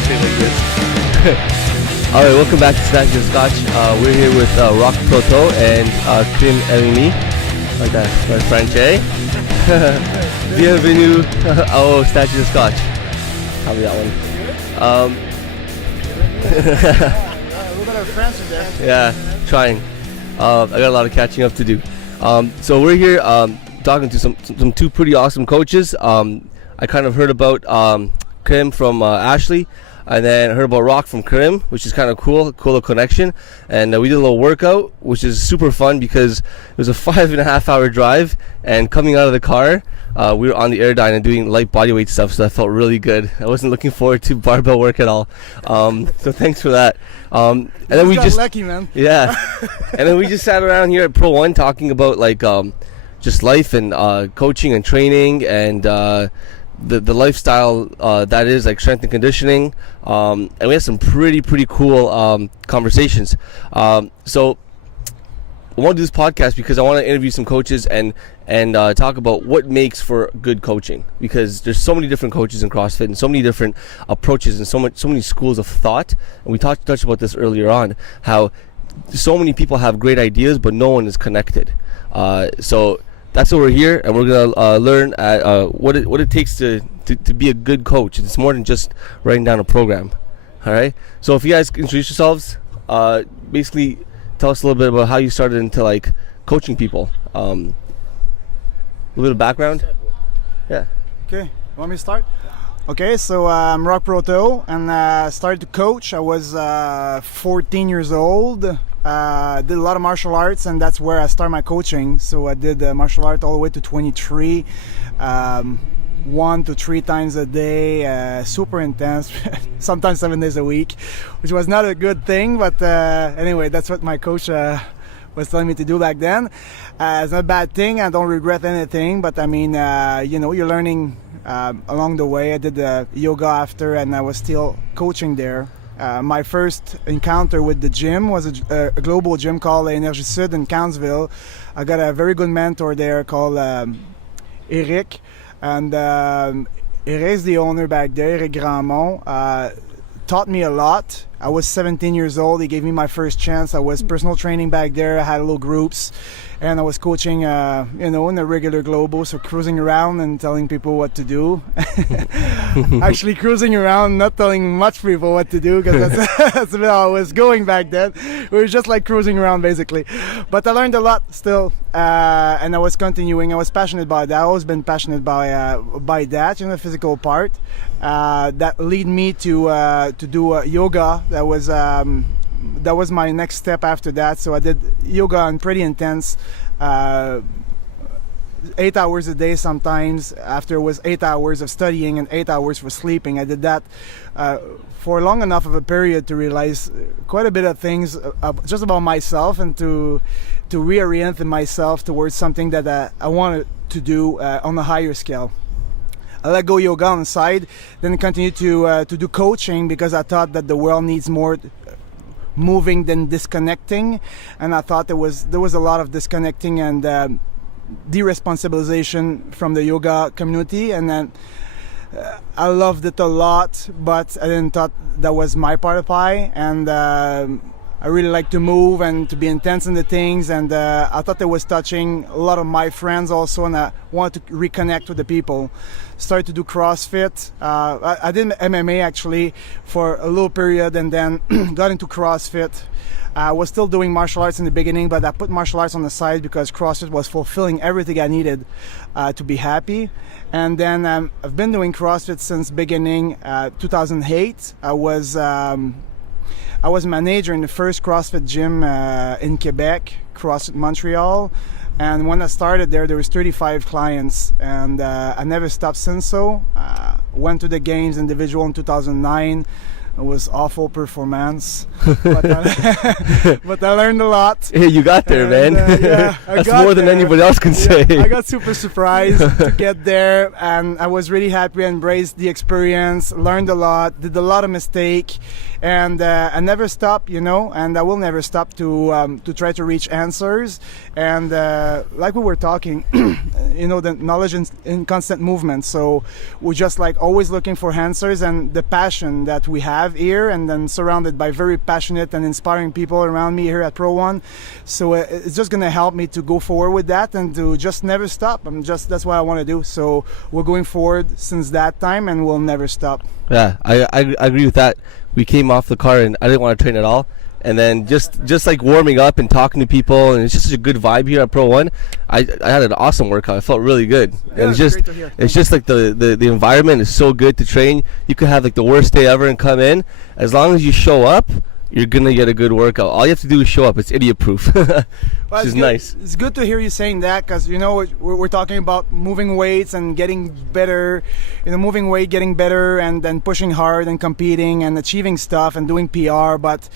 say like this. All right, welcome back to Snatch and Scotch. We're here with Rock Proto and Tim Elimi. Like that, my French, eh? Bienvenue au Snatch and Scotch. How about that one? A little bit of French in there. Yeah, trying. I got a lot of catching up to do. So we're here talking to some two pretty awesome coaches. I kind of heard about Kim from Ashley, and then I heard about Rock from Karim, which is kind of cool connection. And we did a little workout, which is super fun because it was a 5.5 hour drive, and coming out of the car, we were on the Airdyne and doing light bodyweight stuff, so that felt really good. I wasn't looking forward to barbell work at all. So thanks for that. And then we just lucky, man. Yeah. And then we just sat around here at Pro One talking about like just life and coaching and training and the lifestyle that is like strength and conditioning. And we had some pretty cool conversations. So I want to do this podcast because I want to interview some coaches and talk about what makes for good coaching, because there's so many different coaches in CrossFit and so many different approaches and so many schools of thought. And we touched about this earlier on, how so many people have great ideas but no one is connected. So that's why we're here, and we're gonna learn what it takes to be a good coach. It's more than just writing down a program. All right. So if you guys introduce yourselves, basically tell us a little bit about how you started into like coaching people. A little bit of background. Yeah. Okay. You want me to start? Okay, so I'm Rock Proto, and started to coach. I was 14 years old. Did a lot of martial arts, and that's where I started my coaching. So I did martial art all the way to 23, 1 to 3 times a day, super intense, sometimes 7 days a week, which was not a good thing. But anyway, that's what my coach was telling me to do back then. It's not a bad thing. I don't regret anything. But I mean, you're learning along the way. I did yoga after, and I was still coaching there. My first encounter with the gym was a global gym called Énergie Sud in Countsville. I got a very good mentor there called Eric, and Eric's the owner back there, Eric Grandmont. Taught me a lot. I was 17 years old. He gave me my first chance. I was personal training back there. I had little groups, and I was coaching, in a regular global, so cruising around and telling people what to do. Actually, cruising around, not telling much people what to do, because that's how I was going back then. It was just like cruising around, basically. But I learned a lot still, and I was continuing. I was passionate by that. I've always been passionate by that, the physical part. That lead me to do yoga. That was my next step after that. So I did yoga and pretty intense, 8 hours a day sometimes. After it was 8 hours of studying and 8 hours for sleeping. I did that for long enough of a period to realize quite a bit of things just about myself, and to reorient myself towards something that I wanted to do on a higher scale. I let go yoga on the side, then continued to do coaching, because I thought that the world needs more moving than disconnecting, and I thought there was a lot of disconnecting and deresponsabilization from the yoga community, and then I loved it a lot, but I didn't thought that was my part of pie, and I really like to move and to be intense in the things, and I thought it was touching a lot of my friends also, and I wanted to reconnect with the people. Started to do CrossFit. I did MMA actually for a little period, and then got into CrossFit. I was still doing martial arts in the beginning, but I put martial arts on the side because CrossFit was fulfilling everything I needed to be happy. And then I've been doing CrossFit since beginning 2008. I was manager in the first CrossFit gym in Quebec, CrossFit Montreal. And when I started there was 35 clients, and I never stopped since. So went to the games individual in 2009, It was awful performance, but I learned a lot. Hey, you got there, And, man. yeah, That's more than anybody else can say. I got super surprised to get there, and I was really happy. Embraced the experience, learned a lot, did a lot of mistake, and I never stopped, and I will never stop to try to reach answers. And like we were talking, the knowledge in constant movement. So we're just like always looking for answers, and the passion that we have here, and then surrounded by very passionate and inspiring people around me here at Pro One. So it's just gonna help me to go forward with that and to just never stop. That's what I want to do. So we're going forward since that time, and we'll never stop. Yeah, I agree with that. We came off the car and I didn't want to train at all. And then just like warming up and talking to people, and it's just a good vibe here at Pro One. I had an awesome workout. I felt really good. Yeah, and it's just like the environment is so good to train. You could have like the worst day ever and come in. As long as you show up, you're gonna get a good workout. All you have to do is show up. It's idiot proof, which is nice. It's good to hear you saying that, because we're talking about moving weights and getting better, moving weight, getting better, and then pushing hard and competing and achieving stuff and doing PR. But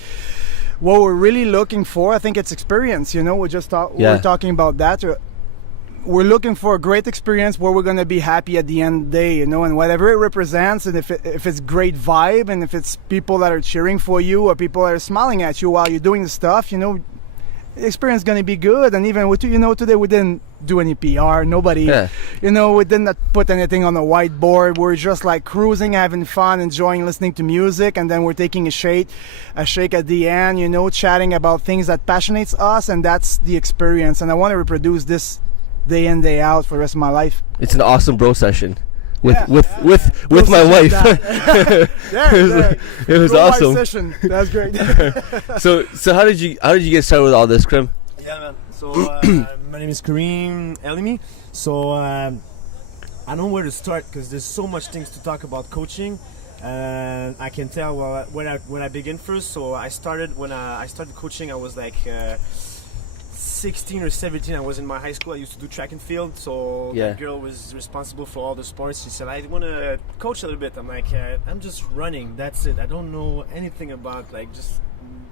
what we're really looking for, I think it's experience. We're talking about that. We're looking for a great experience where we're going to be happy at the end of the day, and whatever it represents, and if it's great vibe, and if it's people that are cheering for you or people that are smiling at you while you're doing the stuff, the experience is going to be good. And even today we didn't do any PR. Nobody, we didn't put anything on the whiteboard. We're just like cruising, having fun, enjoying listening to music, and then we're taking a shake at the end, chatting about things that passionates us, and that's the experience. And I want to reproduce this day in, day out for the rest of my life. It's an awesome bro session with my wife. It was awesome. Session. That's great. So how did you get started with all this, Krim? Yeah, man. So my name is Kareem Elimi. So I don't know where to start, because there's so much things to talk about coaching. I can tell when I begin first. So I started when I started coaching. I was like 16 or 17. I was in my high school. I used to do track and field. So that girl was responsible for all the sports. She said, I want to coach a little bit. I'm like, I'm just running. That's it. I don't know anything about just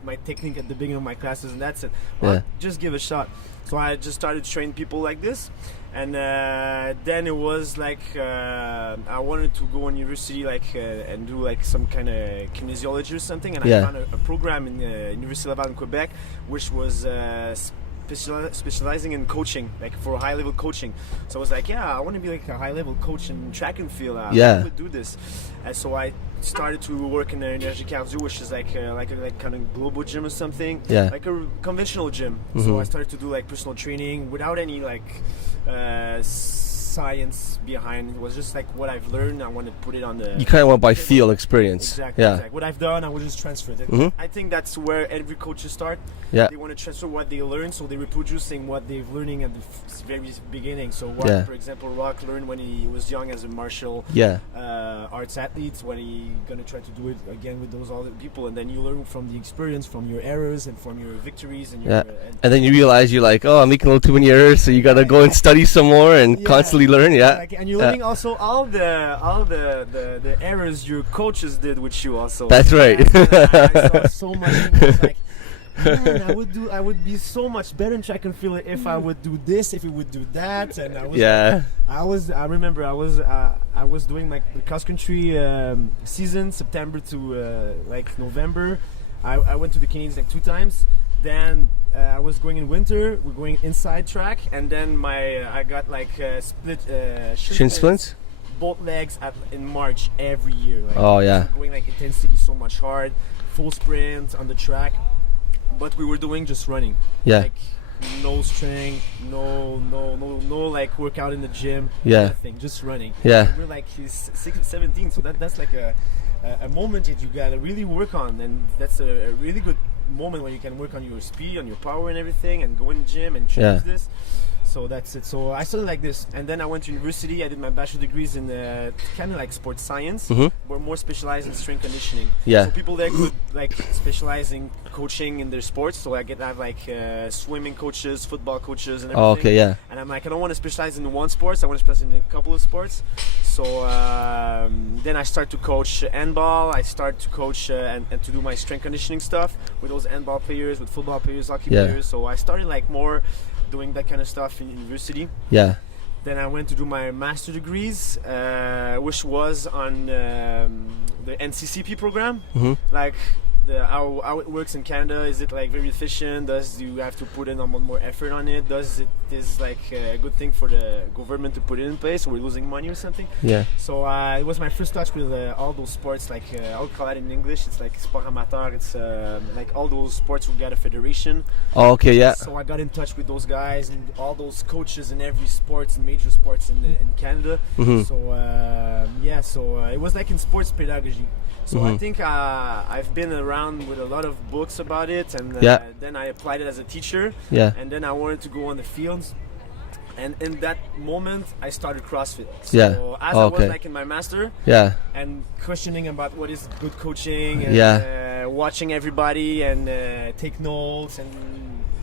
my technique at the beginning of my classes, and that's it. Well, just give a shot. So I just started training people like this. And then it was like I wanted to go on university and do some kind of kinesiology or something. And I found a program in University Laval in Quebec, which was specializing in coaching, for high level coaching. So I was like, I want to be like a high level coach in track and field. I would do this. And so I started to work in an energy cardio, which is like a kind of global gym or something, like a conventional gym. So I started to do personal training without any science behind. It was just what I've learned. I want to put it on the. You kind of went by feel experience. Exactly. What I've done, I will just transfer it. I think that's where every coach should start. They want to transfer what they learn, so they're reproducing what they've learning at the very beginning. So for example, Rock learned when he was young as a martial arts athlete, when he gonna try to do it again with those other people, and then you learn from the experience, from your errors and from your victories, and and then you realize you're like, I'm making a little too many errors, so you gotta go and study some more and constantly learn. And you're learning also all the errors your coaches did with you also. That's right. I saw so much things man, I would be so much better in track and field if I would do this, if we would do that. And I remember I was doing my cross country season, September to November. I went to the Canadians 2 times. Then I was going in winter. We're going inside track, and then I got split shin splints, both legs in March every year. Going intensity so much hard, full sprint on the track, but we were doing just running. No strength, no workout in the gym. Nothing, just running. We're 17, so that's a moment that you gotta really work on, and that's a really good moment when you can work on your speed, on your power and everything, and go in the gym and choose this. So that's it. So I started like this, and then I went to university. I did my bachelor degrees in kind of sports science, but more specialized in strength conditioning. So people there could specialize in coaching in their sports. So I have swimming coaches, football coaches, and everything. And I'm I don't want to specialize in one sport. I want to specialize in a couple of sports. So then I start to coach handball. I start to coach and to do my strength conditioning stuff with those handball players, with football players, hockey players. So I started like more doing that kind of stuff in university. Yeah. Then I went to do my master degrees, which was on the NCCP program. Like how it works in Canada. Is it like very efficient? Does you have to put in more effort on it? Does it is like a good thing for the government to put it in place? Or we're losing money or something? Yeah. So it was my first touch with all those sports. Like I'll call it in English. It's like sport amateur. It's like all those sports who get a federation. Oh, okay. Yeah. So I got in touch with those guys and all those coaches in every sports and major sports in Canada. So it was like in sports pedagogy. So I think I've been around with a lot of books about it, and then I applied it as a teacher. Yeah. And then I wanted to go on the fields, and in that moment I started CrossFit. Yeah. So as I was like in my master. Yeah. And questioning about what is good coaching, and watching everybody and take notes, and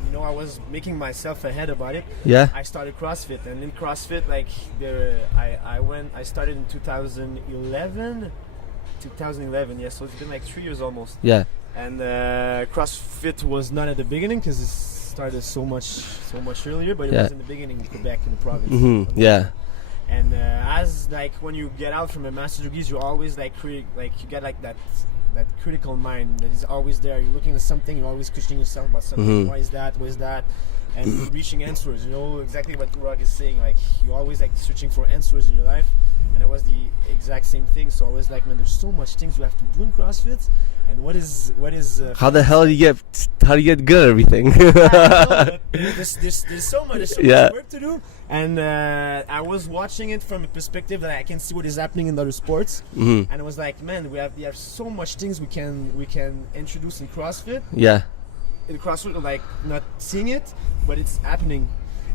you know I was making myself ahead about it. Yeah. I started CrossFit, and in CrossFit, like I started in 2011. 2011, yes. So it's been like 3 years almost. Yeah. And CrossFit was not at the beginning because it started so much earlier, but it was in the beginning in Quebec, in the province. Yeah. And as like when you get out from a master's degrees, you always like you get like that critical mind that is always there. You're looking at something, you're always questioning yourself about something. Why is that? What is that? And you're reaching answers. You know exactly what Rock is saying. Like you're always like searching for answers in your life. And it was the exact same thing. So I was like, man, there's so much things you have to do in CrossFit. And what is how the hell do you get good at everything? There's so much work to do. And I was watching it from a perspective that I can see what is happening in other sports. And it was like, man, we have so much things we can introduce in CrossFit. Yeah. In CrossFit, like not seeing it, but it's happening.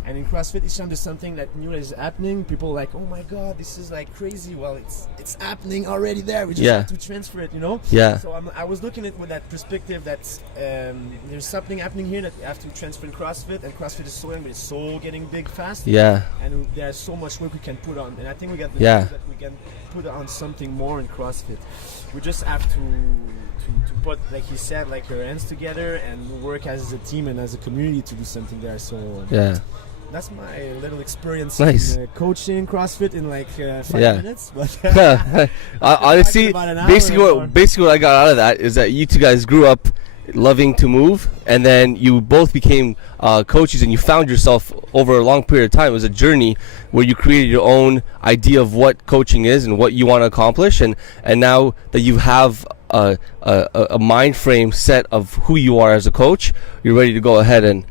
And in CrossFit, each time there's something that new is happening, people are like, oh my god, this is like crazy. Well, it's happening already there. We just have to transfer it, you know? Yeah. So I was looking at it with that perspective that there's something happening here that you have to transfer in CrossFit, and CrossFit is so young, but it's so getting big fast. Yeah. And there's so much work we can put on. And I think we got the tools that we can put on something more in CrossFit. We just have to put, like he said, like our hands together and work as a team and as a community to do something there. So that's my little experience in coaching CrossFit in like 5 minutes. But honestly, basically what I got out of that is that you two guys grew up loving to move, and then you both became coaches, and you found yourself over a long period of time. It was a journey where you created your own idea of what coaching is and what you want to accomplish, and now that you have a mind frame set of who you are as a coach, you're ready to go ahead and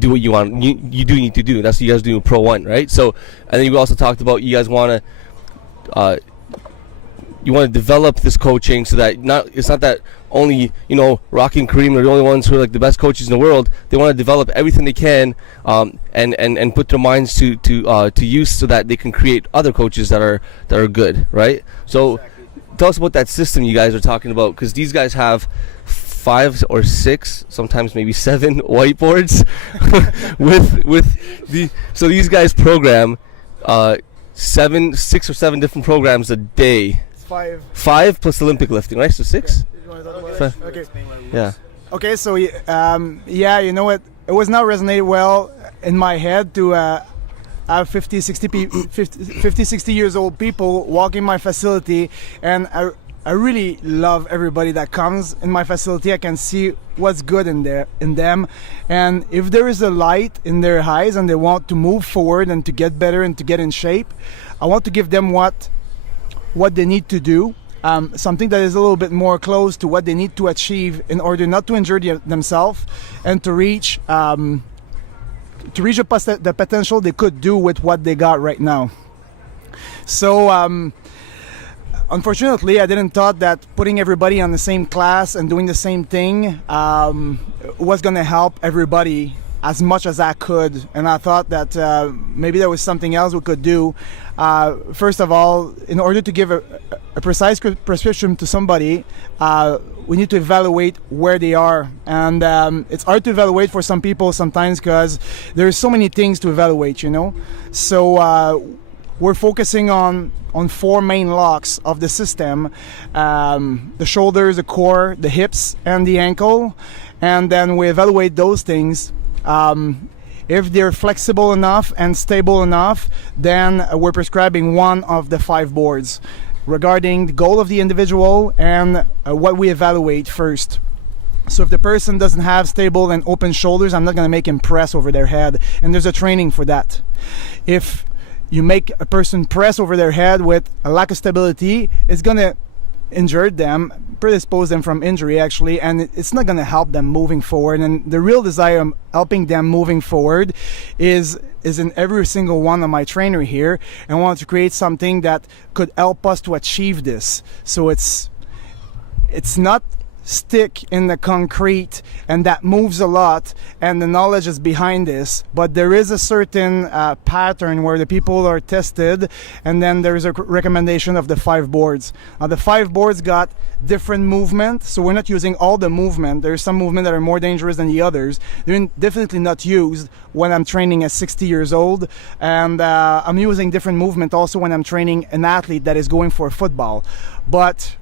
do what you want. You do need to do. That's what you guys do in Pro 1, right? So, and then you also talked about you guys want to develop this coaching so that it's not that only Rocky and Kareem are the only ones who are like the best coaches in the world. They want to develop everything they can and put their minds to use so that they can create other coaches that are good, right? So, tell us about that system you guys are talking about, because these guys have 5 or 6, sometimes maybe 7 whiteboards so these guys program 6 or 7 different programs a day. 5 plus Olympic lifting, right? So 6. Okay. Yeah. Okay. So you know what? It was not resonated well in my head to have 50, 60 years old people walk in my facility, and I really love everybody that comes in my facility. I can see what's good in them, and if there is a light in their eyes and they want to move forward and to get better and to get in shape, I want to give them what they need to do, something that is a little bit more close to what they need to achieve in order not to injure themselves and to reach the potential they could do with what they got right now. So unfortunately, I didn't thought that putting everybody on the same class and doing the same thing was going to help everybody as much as I could. And I thought that maybe there was something else we could do. First of all, in order to give a precise prescription to somebody, we need to evaluate where they are. And it's hard to evaluate for some people sometimes because there's so many things to evaluate, So we're focusing on 4 main locks of the system: the shoulders, the core, the hips, and the ankle. And then we evaluate those things. If they're flexible enough and stable enough, then we're prescribing one of the 5 boards regarding the goal of the individual and what we evaluate first. So if the person doesn't have stable and open shoulders, I'm not going to make him press over their head, and there's a training for that. If you make a person press over their head with a lack of stability, it's going to injure them, predispose them from injury actually, and it's not going to help them moving forward. And the real desire of helping them moving forward is in every single one of my trainer here, and I want to create something that could help us to achieve this. So it's not stick in the concrete and that moves a lot, and the knowledge is behind this, but there is a certain pattern where the people are tested, and then there's a recommendation of the 5 boards. Now the 5 boards got different movement, so we're not using all the movement. There's some movement that are more dangerous than the others. They're definitely not used when I'm training at 60 years old, and I'm using different movement also when I'm training an athlete that is going for football. But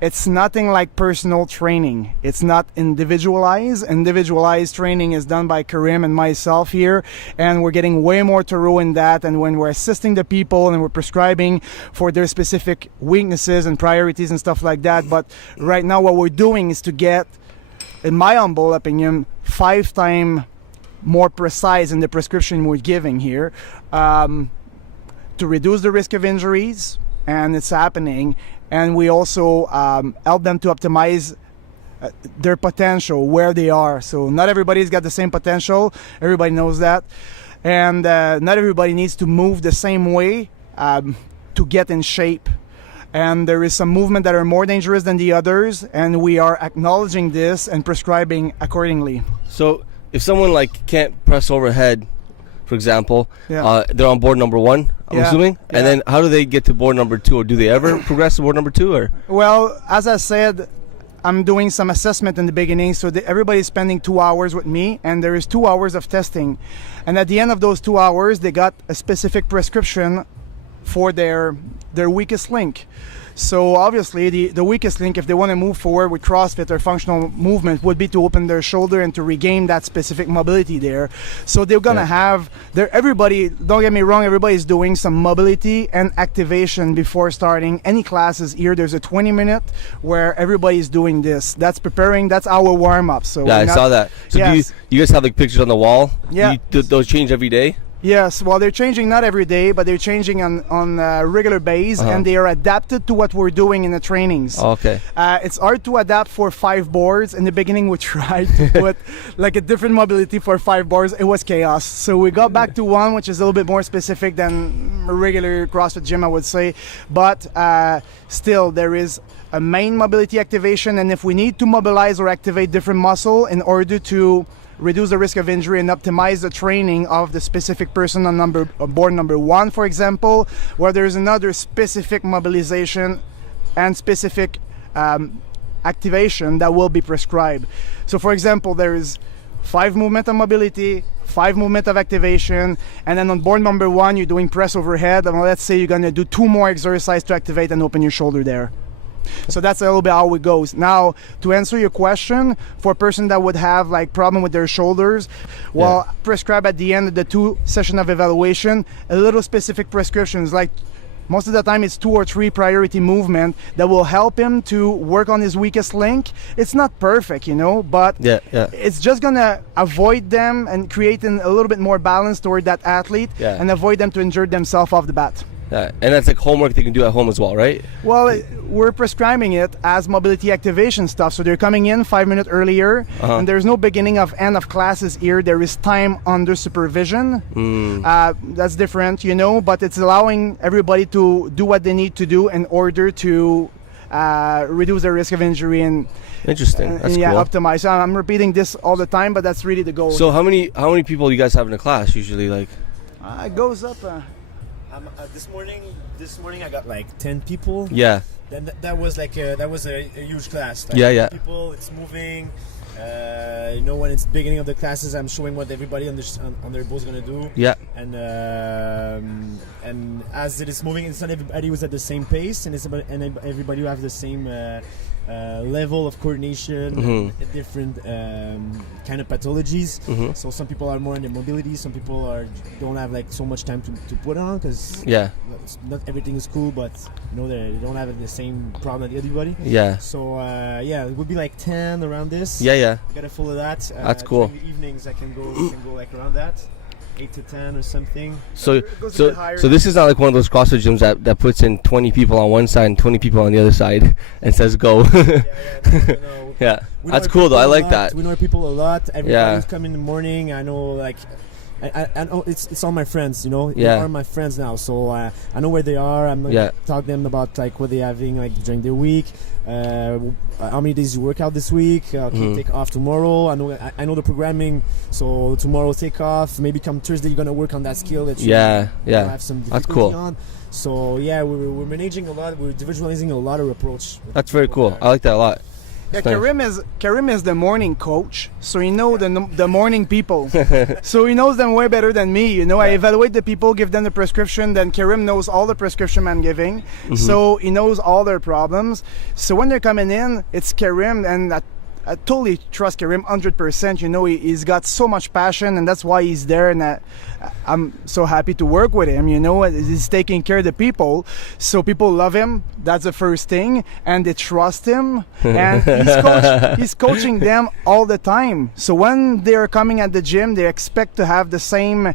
it's nothing like personal training. It's not individualized. Individualized training is done by Karim and myself here, and we're getting way more thorough in that. And when we're assisting the people and we're prescribing for their specific weaknesses and priorities and stuff like that. But right now what we're doing is to get, in my humble opinion, 5 times more precise in the prescription we're giving here, to reduce the risk of injuries, and it's happening. And we also help them to optimize their potential where they are. So not everybody's got the same potential. Everybody knows that. And not everybody needs to move the same way to get in shape. And there is some movement that are more dangerous than the others, and we are acknowledging this and prescribing accordingly. So if someone like can't press overhead, for example, they're on board number 1, I'm assuming. Yeah. And then how do they get to board number 2, or do they ever progress to board number 2? Or well, as I said, I'm doing some assessment in the beginning, so everybody's spending 2 hours with me, and there is 2 hours of testing. And at the end of those 2 hours, they got a specific prescription for their weakest link. So obviously the weakest link, if they want to move forward with CrossFit or functional movement, would be to open their shoulder and to regain that specific mobility there. So they're gonna have everybody, don't get me wrong, everybody's doing some mobility and activation before starting any classes here. There's a 20-minute where everybody's doing this. That's preparing, that's our warm-up. So I saw that. So yes. do you guys have like pictures on the wall? Yeah. Those change every day? Yes, well, they're changing not every day, but they're changing on a regular base, and they are adapted to what we're doing in the trainings. Okay. It's hard to adapt for 5 boards. In the beginning, we tried to put like a different mobility for 5 boards. It was chaos. So we got back to one, which is a little bit more specific than a regular CrossFit gym, I would say. But still, there is a main mobility activation, and if we need to mobilize or activate different muscle in order to reduce the risk of injury and optimize the training of the specific person on board number 1, for example, where there's another specific mobilization and specific activation that will be prescribed. So for example, there is 5 movement of mobility, 5 movement of activation, and then on board number 1 you're doing press overhead, and let's say you're going to do 2 more exercises to activate and open your shoulder there. So that's a little bit how it goes. Now, to answer your question, for a person that would have like problem with their shoulders, well, prescribe at the end of the 2 session of evaluation a little specific prescriptions. Like most of the time it's 2 or 3 priority movement that will help him to work on his weakest link. It's not perfect, but it's just gonna avoid them and creating a little bit more balance toward that athlete and avoid them to injure themselves off the bat. Yeah, and that's like homework they can do at home as well, right? Well, we're prescribing it as mobility activation stuff. So they're coming in 5 minutes earlier, and there's no beginning of end of classes here. There is time under supervision. That's different, but it's allowing everybody to do what they need to do in order to reduce the risk of injury and interesting. That's cool. Optimize. So I'm repeating this all the time, but that's really the goal. So how many people do you guys have in a class usually? Like, it goes up. This morning I got like 10 people. Yeah. Then that was like that was a huge class. Like 10 people. It's moving. You know, when it's beginning of the classes, I'm showing what everybody on their boat's gonna do. Yeah. And as it is moving, it's not everybody who's at the same pace, and everybody who have the same level of coordination, and different kind of pathologies. So some people are more in the mobility, some people don't have like so much time to put on, because not everything is cool, but you know they don't have the same problem as everybody. Yeah. So it would be like 10 around this. Yeah. I gotta follow that. That's cool. During the evenings I can go like around that. 8 to 10 or something. So this is not like one of those CrossFit gyms that puts in 20 people on one side and 20 people on the other side and says go. Yeah. That's cool though. I like that. We know people a lot. Everybody's coming in the morning. I know, like, I know it's all my friends, you know. They are my friends now, so I know where they are. I'm gonna talk to them about like what they're having like during their week, how many days you work out this week. Take off tomorrow. I know the programming, so tomorrow take off. Maybe come Thursday you're gonna work on that skill that you have some difficulty on. So we're managing a lot. We're individualizing a lot of approach. That's very cool. I like that a lot. Yeah, Karim is the morning coach, so he knows the morning people. So he knows them way better than me. You know, I evaluate the people, give them the prescription. Then Karim knows all the prescription I'm giving, so he knows all their problems. So when they're coming in, it's Karim, and I totally trust Karim 100%. You know, he's got so much passion, and that's why he's there, and I'm so happy to work with him. You know, he's taking care of the people, so people love him. That's the first thing, and they trust him, and he's coaching them all the time. So when they're coming at the gym, they expect to have the same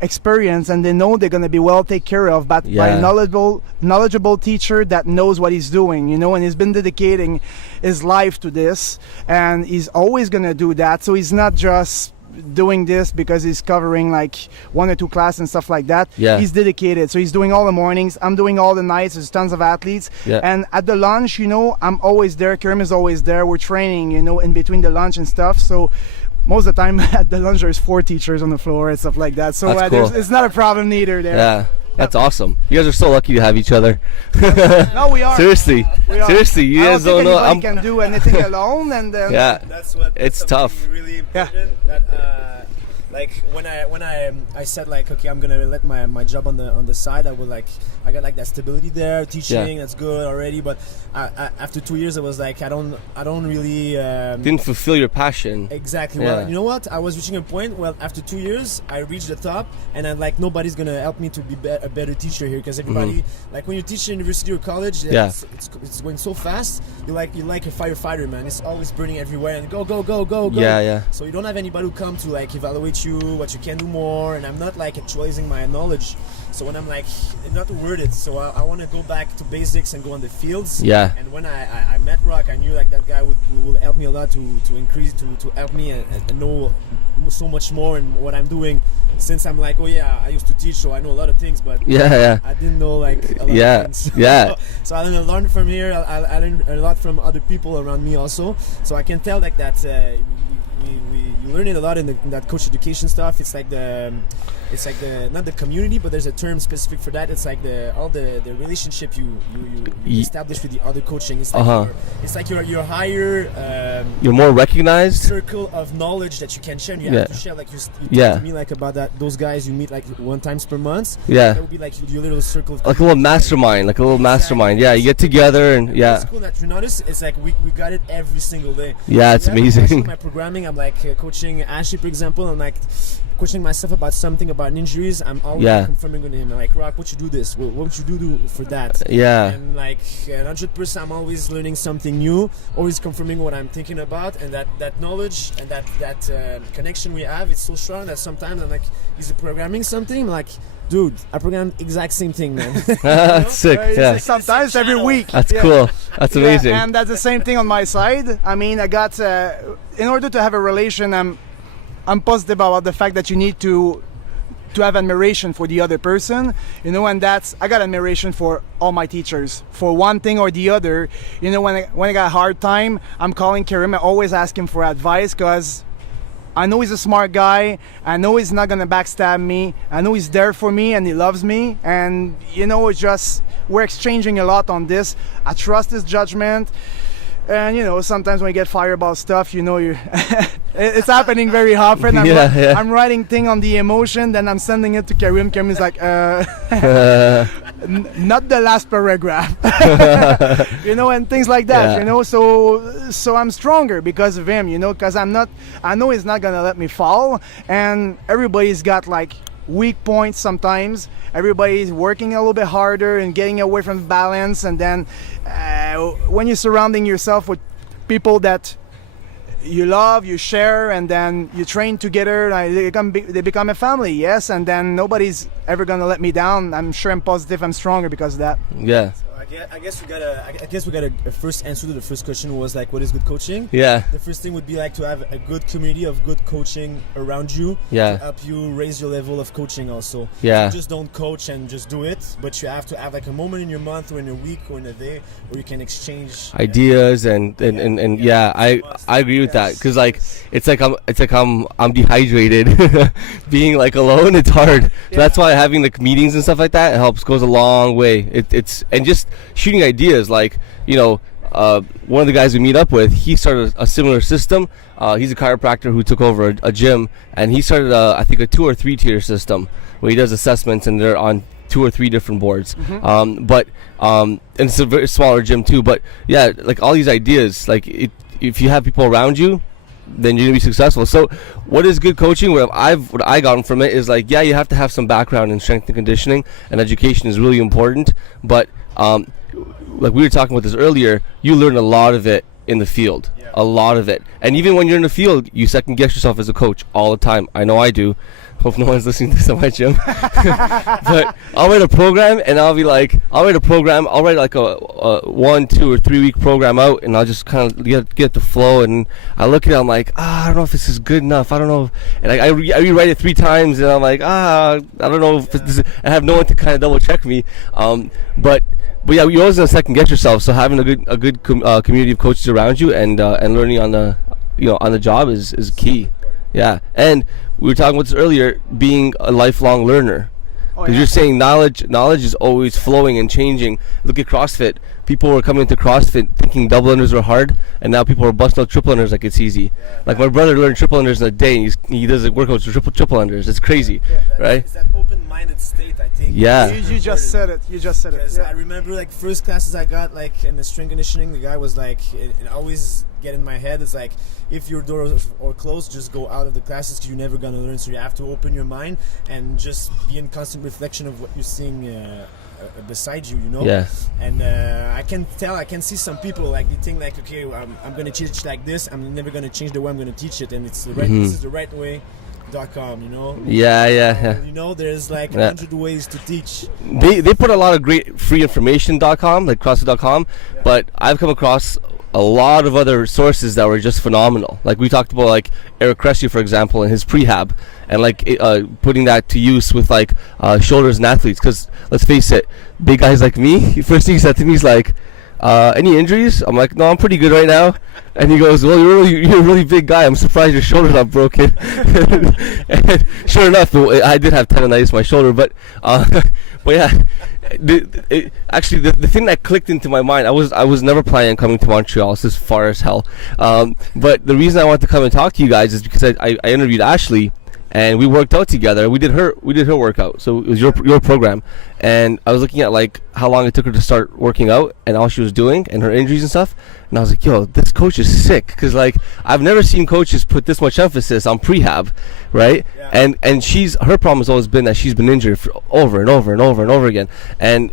experience, and they know they're going to be well taken care of by a knowledgeable teacher that knows what he's doing. You know, and he's been dedicating his life to this, and he's always going to do that. So he's not just doing this because he's covering like 1 or 2 classes and stuff like that. He's dedicated, so he's doing all the mornings, I'm doing all the nights. There's tons of athletes, and at the lunch, you know, I'm always there. Karim is always there. We're training, you know, in between the lunch and stuff. So most of the time at the lunch there's 4 teachers on the floor and stuff like that, so cool. It's not a problem neither there. That's awesome. You guys are so lucky to have each other. No, we are. Seriously, you guys don't know. I can do anything alone, and that's it's tough. Really important. That like when I said like, okay, I'm gonna let my job on the side. I got like that stability there, teaching. That's good already. But after 2 years, I was like, I don't really didn't fulfill your passion. Exactly. Well, you know what? I was reaching a point. Well, after 2 years, I reached the top, and I'm like, nobody's gonna help me to be a better teacher here, because everybody, like when you teach in university or college, it's going so fast. You're like a firefighter, man. It's always burning everywhere, and go. So you don't have anybody who come to like evaluate you, what you can do more, and I'm not like actualizing my knowledge. So when I'm like not worth it, so I want to go back to basics and go on the fields. And when I met Rock, I knew like that guy will help me a lot to increase, to help me and know so much more in what I'm doing. Since I'm like, I used to teach, so I know a lot of things, but I didn't know like a lot of things. So I learned from here. I learned a lot from other people around me also. So I can tell like that. You learn it a lot in that coach education stuff. It's like not the community, but there's a term specific for that. It's like all the relationship you establish with the other coaching. It's like your higher you're more recognized circle of knowledge that you can share. And you have to share, like you talk to me like about those guys you meet like 1 time per month. That would be like your little circle of like a little mastermind, mastermind. You get together and It's cool that you notice. It's like we got it every single day. It's amazing. My programming, I'm like coaching Ashley, for example. I'm like questioning myself about something about injuries. I'm always confirming with him. I'm like, Rock, what you do this? What would you do for that? And like 100%, I'm always learning something new. Always confirming what I'm thinking about, and that knowledge and that connection we have. It's so strong that sometimes I'm like, is he programming something? I'm like, dude, I program exact same thing, man. That's sick. Sometimes every week. That's cool. That's amazing. And that's the same thing on my side. I mean, I got in order to have a relation, I'm positive about the fact that you need to have admiration for the other person, you know, and I got admiration for all my teachers for one thing or the other. You know, when I got a hard time, I'm calling Karim. I always ask him for advice, because I know he's a smart guy. I know he's not gonna backstab me. I know he's there for me and he loves me. And you know, it's just we're exchanging a lot on this. I trust his judgment. And sometimes when you get fired about stuff, you it's happening very often. I'm writing thing on the emotion, then I'm sending it to Karim. Karim is like, not the last paragraph, and things like that. So I'm stronger because of him. Because I know he's not gonna let me fall, and everybody's got like weak points sometimes. Everybody's working a little bit harder and getting away from balance, and then when you're surrounding yourself with people that you love, you share, and then you train together, they become a family, yes, and then nobody's ever gonna let me down. I'm sure I'm positive I'm stronger because of that. Yeah. I guess we gotta first answer to the first question was like, what is good coaching? Yeah. The first thing would be like to have a good community of good coaching around you to help you raise your level of coaching also. Yeah. So just don't coach and just do it, but you have to have like a moment in your month or in a week or in a day where you can exchange ideas and I agree with that, because like it's like I'm dehydrated. Being like alone, it's hard. So that's why having like meetings and stuff like that goes a long way. It's and just shooting ideas, like one of the guys we meet up with, he started a similar system. He's a chiropractor who took over a gym, and he started I think a 2 or 3 tier system where he does assessments, and they're on 2 or 3 different boards. And it's a very smaller gym too, but yeah, like all these ideas, like if you have people around you, then you're gonna be successful. So what is good coaching? What I gotten from it is like, yeah, you have to have some background in strength and conditioning, and education is really important, but like we were talking about this earlier, you learn a lot of it in the field, a lot of it. And even when you're in the field, you second guess yourself as a coach all the time. I know I do. Hope no one's listening to this at my gym. But I'll write a program, and I'll write like a 1, 2, or 3 week program out, and I'll just kind of get the flow, and I look at it, I'm like, I don't know if this is good enough. I don't know. And I rewrite it 3 times, and I'm like, I don't know if this is, I have no one to kind of double check me. But yeah, you're always gonna second guess yourself. So having a good community of coaches around you and learning on the job is key. Yeah, and we were talking about this earlier, being a lifelong learner. Because you're saying knowledge is always flowing and changing. Look at CrossFit. People were coming into CrossFit thinking double unders were hard, and now people are busting out triple unders like it's easy. Like my brother learned triple unders in a day, and he does like workouts for triple unders. It's crazy, right? It's that open-minded state, I think. Yeah. You just said it. Because I remember like first classes I got like in the strength conditioning, the guy was like, it always get in my head, it's like, if your doors are closed, just go out of the classes because you're never gonna learn. So you have to open your mind and just be in constant reflection of what you're seeing beside you, Yeah. And I can see some people like they think like, okay, I'm gonna teach like this. I'm never gonna change the way I'm gonna teach it, and it's the right. This is the right way. .com, Yeah. There's like 100 ways to teach. They put a lot of great free information.com, like CrossFit.com, but I've come across a lot of other sources that were just phenomenal. Like we talked about, like Eric Cressy, for example, and his prehab, and like putting that to use with like shoulders and athletes. Because let's face it, big guys like me, first thing he said to me is like, any injuries? I'm like, no, I'm pretty good right now. And he goes, well, you're a really big guy. I'm surprised your shoulder's not broken. And sure enough, I did have tendonitis in my shoulder, but yeah. Actually, the thing that clicked into my mind, I was never planning on coming to Montreal. It's as far as hell. But the reason I wanted to come and talk to you guys is because I interviewed Ashley, and we worked out together. We did her workout, so it was your program. And I was looking at like how long it took her to start working out and all she was doing and her injuries and stuff. And I was like, yo, this coach is sick, because like I've never seen coaches put this much emphasis on prehab, right? Yeah. And her problem has always been that she's been injured over and over and over and over again. And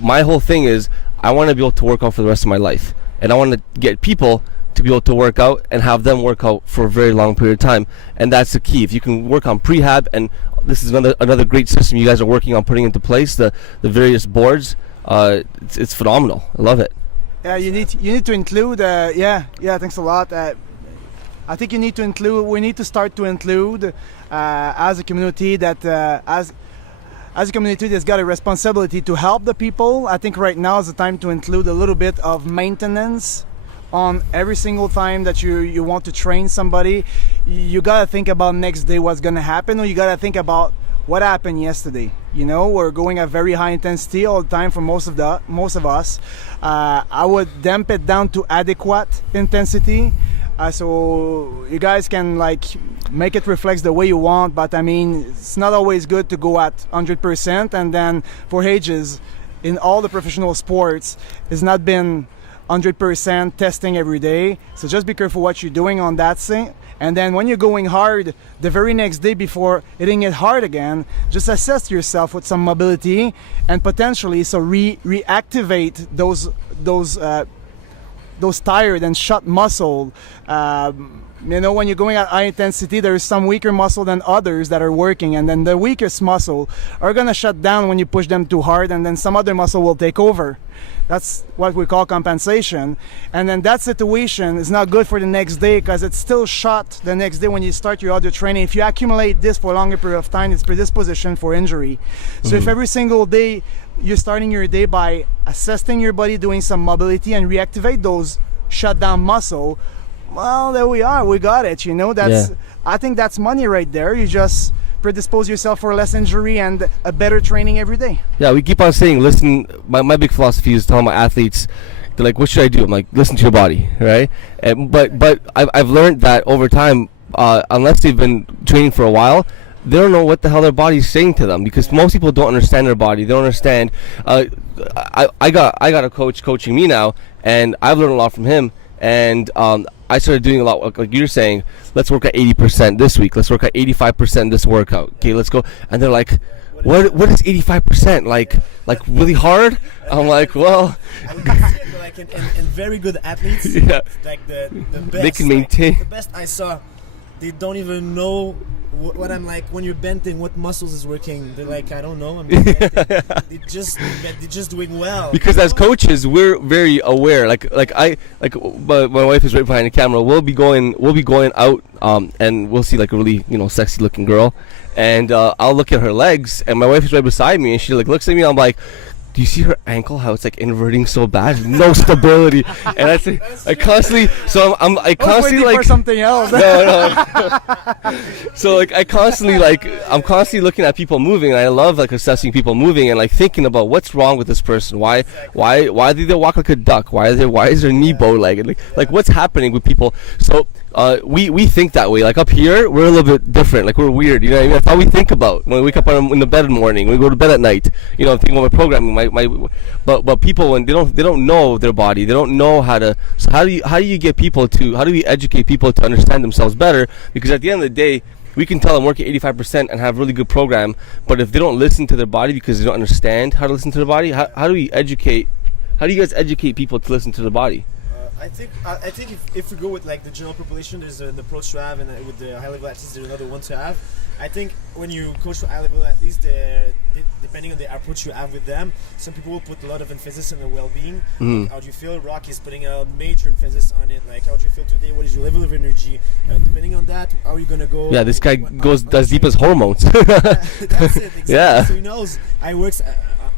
my whole thing is I want to be able to work out for the rest of my life, and I want to get people to be able to work out and have them work out for a very long period of time. And that's the key. If you can work on prehab, and this is another great system you guys are working on putting into place, the various boards, it's phenomenal. I love it. Yeah, you need to include thanks a lot. I think we need to start to include as a community that as a community that's got a responsibility to help the people. I think right now is the time to include a little bit of maintenance on every single time that you want to train somebody. You gotta think about next day what's gonna happen, or you gotta think about what happened yesterday. You know, we're going at very high intensity all the time for most of us. I would damp it down to adequate intensity. So you guys can like make it reflect the way you want, but I mean, it's not always good to go at 100%. And then for ages, in all the professional sports, it's not been 100% testing every day. So just be careful what you're doing on that thing. And then when you're going hard, the very next day before hitting it hard again, just assess yourself with some mobility and potentially reactivate those tired and shut muscle. You know, when you're going at high intensity, there's some weaker muscle than others that are working, and then the weakest muscle are gonna shut down when you push them too hard, and then some other muscle will take over. That's what we call compensation. And then that situation is not good for the next day because it's still shot the next day when you start your other training. If you accumulate this for a longer period of time, it's predisposition for injury. So if every single day you're starting your day by assessing your body, doing some mobility and reactivate those shut down muscle, well, there we are, we got it. You know, I think that's money right there. You just predispose yourself for less injury and a better training every day. Yeah, we keep on saying, listen. My big philosophy is telling my athletes, they're like, what should I do? I'm like, listen to your body, right? But I've learned that over time, unless they've been training for a while, they don't know what the hell their body's saying to them, because most people don't understand their body. They don't understand. I got a coach coaching me now, and I've learned a lot from him. And I started doing a lot, like you're saying, let's work at 80% this week. Let's work at 85% this workout. Okay, let's go. And they're like, what is 85%? Like really hard? I'm like, well. Like in very good athletes, like the best. They can maintain. Like the best I saw, they don't even know what I'm like when you're benting, what muscles is working. They're like, I don't know. I'm just they're just doing well. Because as coaches, we're very aware. Like my wife is right behind the camera. We'll be going out, and we'll see like a really sexy looking girl, and I'll look at her legs, and my wife is right beside me, and she like looks at me. I'm like, do you see her ankle? How it's like inverting so bad, no stability, and I constantly. So I constantly like for something else. No. So like I'm constantly looking at people moving, and I love like assessing people moving and like thinking about what's wrong with this person. Why do they walk like a duck? Why is their knee bow-legged? Like what's happening with people? So we think that way. Like up here, we're a little bit different. Like we're weird. You know what I mean? That's how we think about when we wake up in the bed in the morning. When we go to bed at night. Thinking about my programming. But people, when they don't know their body, they don't know how to. So how do we educate people to understand themselves better? Because at the end of the day, we can tell them work at 85% and have a really good program, but if they don't listen to their body because they don't understand how to listen to their body, how do we educate? How do you guys educate people to listen to their body? I think if we go with like the general population, there's an approach to have, and with the high level athletes, there's another one to have. I think when you coach for high level athletes, depending on the approach you have with them, some people will put a lot of emphasis on their well-being. How do you feel? Rock is putting a major emphasis on it. Like, how do you feel today? What is your level of energy? Depending on that, how are you gonna go? Yeah, this guy goes as deep as hormones. That's it. Exactly. Yeah. So he knows I works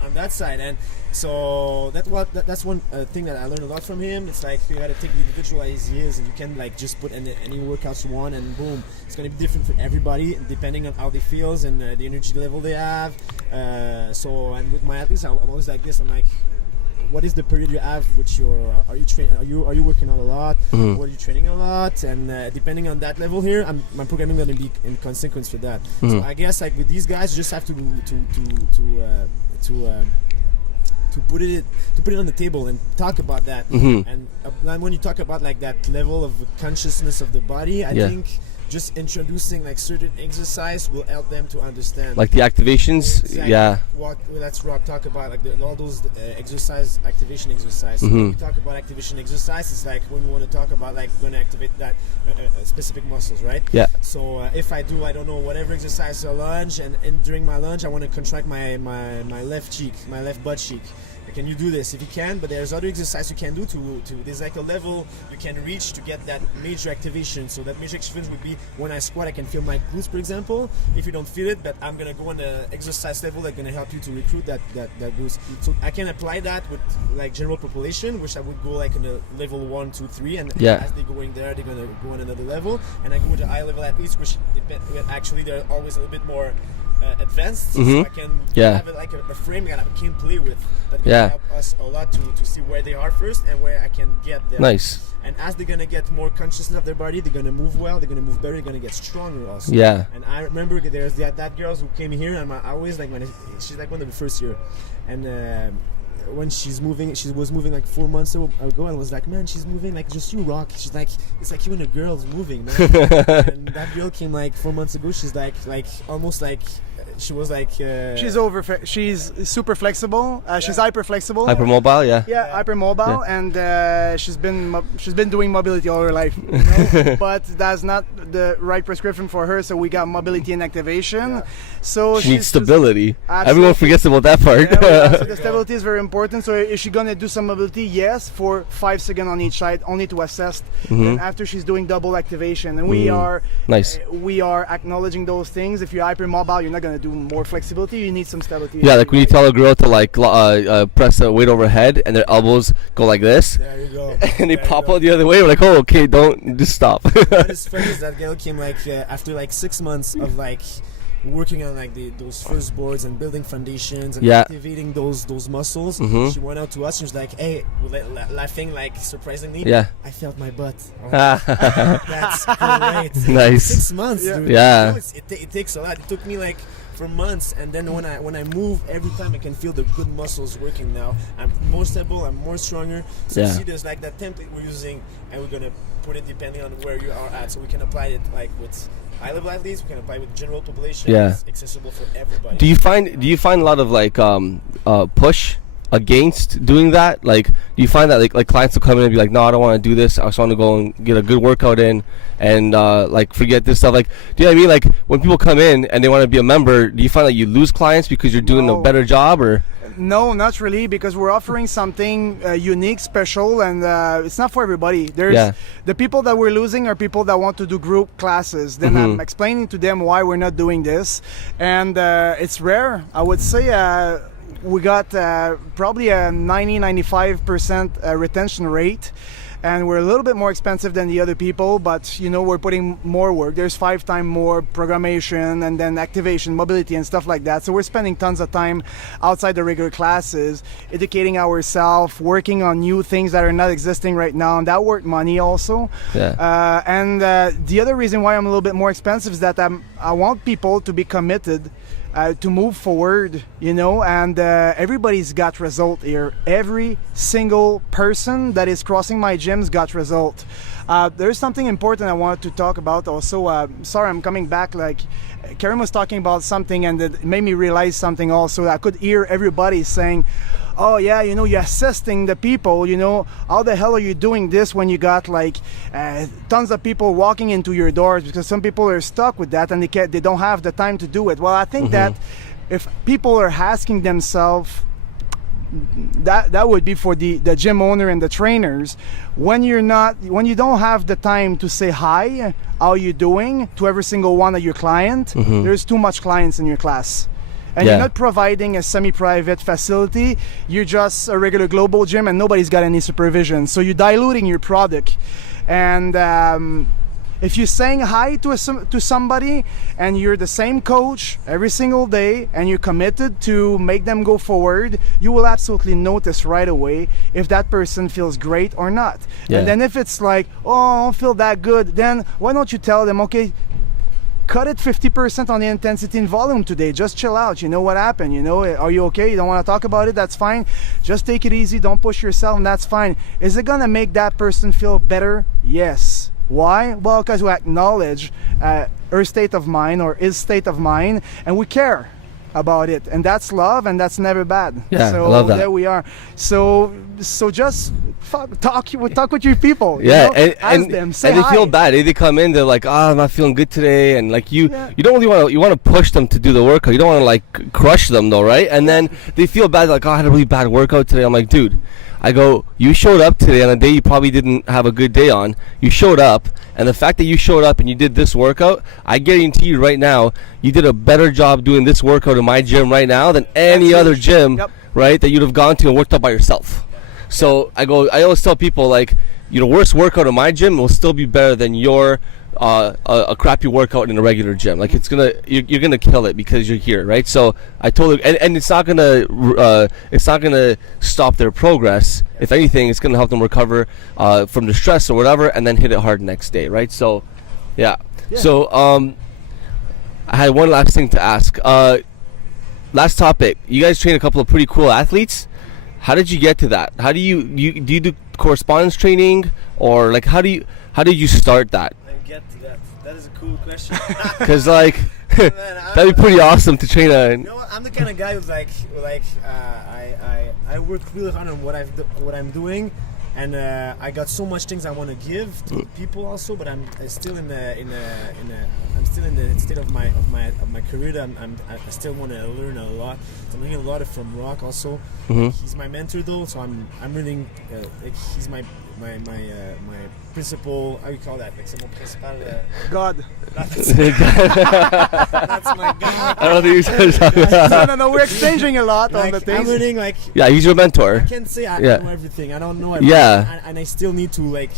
on that side, and so that's one thing that I learned a lot from him. It's like you gotta take the individual as he is, and you can like just put any workouts you want, and boom, it's gonna be different for everybody depending on how they feels and the energy level they have. And with my athletes, I'm always like this. I'm like, what is the period you have? Are you working out a lot? Or are you training a lot? And depending on that level here, my programming gonna be in consequence with that. So I guess like with these guys, you just have to put it on the table and talk about that. And when you talk about like that level of consciousness of the body, I think just introducing like certain exercise will help them to understand. Like the activations, exactly. Let's talk about like all those activation exercises. So when we talk about activation exercise, it's like when we want to talk about like going to activate that specific muscles, right? Yeah. So if I do, I don't know, whatever exercise, a lunge, and during my lunge, I want to contract my left cheek, my left butt cheek. Can you do this? If you can, but there's other exercise you can do to there's like a level you can reach to get that major activation. So that major activation would be when I squat, I can feel my glutes, for example. If you don't feel it, but I'm gonna go on the exercise level that's gonna help you to recruit that boost. So I can apply that with like general population, which I would go like in a level 1, 2, 3, and as they going there, they're gonna go on another level. And I go with the high level athletes, which actually they're always a little bit more advanced, so I can have it like a frame that I can play with. That can help us a lot to see where they are first and where I can get them. Nice. And as they're gonna get more consciousness of their body, they're gonna move well, they're gonna move better, they're gonna get stronger also. Yeah. And I remember there's that girl who came here, and I always like she's like one of the first year, and when she was moving like 4 months ago, I was like, man, she's moving like just you rock. She's like, it's like you and a girl's moving, man. And that girl came like 4 months ago. She's like almost like. She was like she's super flexible. She's hyper flexible. Hypermobile, hypermobile, and she's been doing mobility all her life. You know? But that's not the right prescription for her. So we got mobility and activation. So she needs stability. Everyone forgets about that part. So the stability is very important. So is she gonna do some mobility? Yes, for 5 seconds on each side, only to assess. And after she's doing double activation, and we are acknowledging those things. If you're hypermobile, you're not gonna do more flexibility. You need some stability. Yeah, like when you tell a girl to like press a weight overhead and their elbows go like this, there you go, and they pop out the other way. We're like, oh, okay, don't just stop. What is funny is that girl came like after like 6 months of like working on like those first boards and building foundations and activating those muscles. She went out to us and she was like, hey, laughing like surprisingly, I felt my butt. That's great. Nice. 6 months, dude. Yeah. It takes a lot. It took me like for months, and then when I move, every time I can feel the good muscles working now. I'm more stable, I'm more stronger. So you see there's like that template we're using, and we're gonna put it depending on where you are at, so we can apply it like with high level athletes, we can apply with general population. It's accessible for everybody. Do you find a lot of like push against doing that? Like, do you find that like clients will come in and be like, no, I don't want to do this, I just want to go and get a good workout in and like forget this stuff? Like, do you know what I mean? Like when people come in and they want to be a member, do you find that you lose clients because you're doing a better job? Or no, not really, because we're offering something unique, special, and it's not for everybody. There's the people that we're losing are people that want to do group classes. Then I'm explaining to them why we're not doing this, and it's rare. I would say we got probably a 90-95% retention rate. And we're a little bit more expensive than the other people, but you know, we're putting more work. There's 5 times more programmation and then activation, mobility and stuff like that. So we're spending tons of time outside the regular classes, educating ourselves, working on new things that are not existing right now, and that worth money also. And the other reason why I'm a little bit more expensive is that I want people to be committed to move forward, you know, and everybody's got result here. Every single person that is crossing my gyms got result. There's something important I wanted to talk about also. Sorry, I'm coming back. Like Karen was talking about something, and it made me realize something also. I could hear everybody saying, oh yeah, you know, you're assisting the people, you know, how the hell are you doing this when you got like tons of people walking into your doors? Because some people are stuck with that and they don't have the time to do it. Well, I think that if people are asking themselves, that would be for the gym owner and the trainers, when you don't have the time to say hi, how you doing to every single one of your client, there's too much clients in your class. And you're not providing a semi-private facility, you're just a regular global gym and nobody's got any supervision. So you're diluting your product. And if you're saying hi to somebody and you're the same coach every single day and you're committed to make them go forward, you will absolutely notice right away if that person feels great or not. And then if it's like, oh, I don't feel that good, then why don't you tell them, okay, cut it 50% on the intensity and volume today. Just chill out. You know what happened? You know, are you okay? You don't want to talk about it? That's fine. Just take it easy. Don't push yourself, and that's fine. Is it gonna make that person feel better? Yes. Why? Well, because we acknowledge her state of mind or his state of mind, and we care about it, and that's love, and that's never bad. So I love that. There we are. So just talk with your people. Yeah, you know? Ask them, say and they hi. feel bad. They come in, they're like, I'm not feeling good today, and like you don't really want to. You want to push them to do the workout. You don't want to like crush them though, right? And then they feel bad, like, oh, I had a really bad workout today. I'm like, dude, I go, you showed up today on a day you probably didn't have a good day on. You showed up, and the fact that you showed up and you did this workout, I guarantee you right now, you did a better job doing this workout in my gym right now than any other gym, right, that you'd have gone to and worked out by yourself. So I always tell people, like, your worst workout in my gym will still be better than your a crappy workout in a regular gym. Like you're gonna kill it because you're here, right? So I told her, and it's not gonna stop their progress. If anything, it's gonna help them recover from the stress or whatever, and then hit it hard next day, right? So, yeah. So I had one last thing to ask. Last topic. You guys train a couple of pretty cool athletes. How did you get to that? How do you do correspondence training, or like how did you start that? Get to that. That is a cool question. Because like that'd be pretty awesome to train a. You know what? I'm the kind of guy who's like I work really hard on what I'm doing, and I got so much things I want to give to people also, but I'm still in the state of my career that I still want to learn a lot. So I'm learning a lot from Rock also. He's my mentor though, so I'm learning. Like he's my principal. How you call that? Like someone principal. God. That's my God. I don't think you said No. We're exchanging a lot on the things. I'm learning like. Yeah, he's your mentor. I can't say I know everything. I don't know everything. Yeah. And I still need to like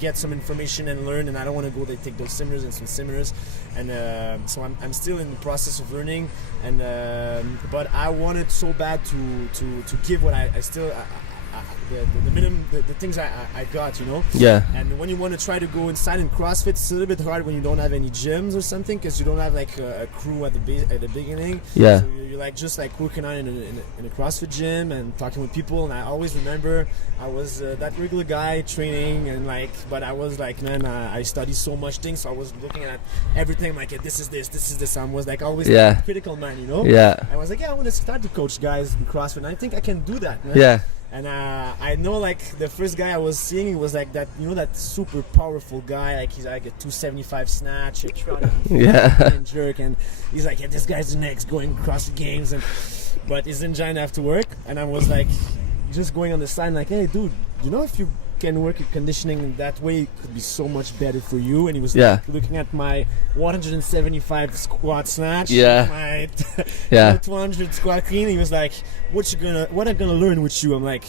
get some information and learn. And I don't want to go there take those seminars and some seminars. And so I'm still in the process of learning. And but I wanted so bad to give what I still. The minimum, the things I got, you know. Yeah. And when you want to try to go inside in CrossFit, it's a little bit hard when you don't have any gyms or something, because you don't have like a crew at the beginning. Yeah. So you're like just like working on in a CrossFit gym and talking with people. And I always remember I was that regular guy training, and like, but I was like, man, I studied so much things, so I was looking at everything like, this is this. I was like always like a critical man, you know. Yeah. I was like, I want to start to coach guys in CrossFit, and I think I can do that, man. Yeah. And I know like the first guy I was seeing, he was like that, you know, that super powerful guy, like he's like a 275 snatch, a and jerk, and he's like, this guy's the next going across the games, but his engine have to work. And I was like, just going on the side, like, hey dude, you know, if you can work your conditioning in that way, it could be so much better for you. And he was like, looking at my 175 squat snatch, my 200 squat clean. He was like, what I'm gonna learn with you? I'm like,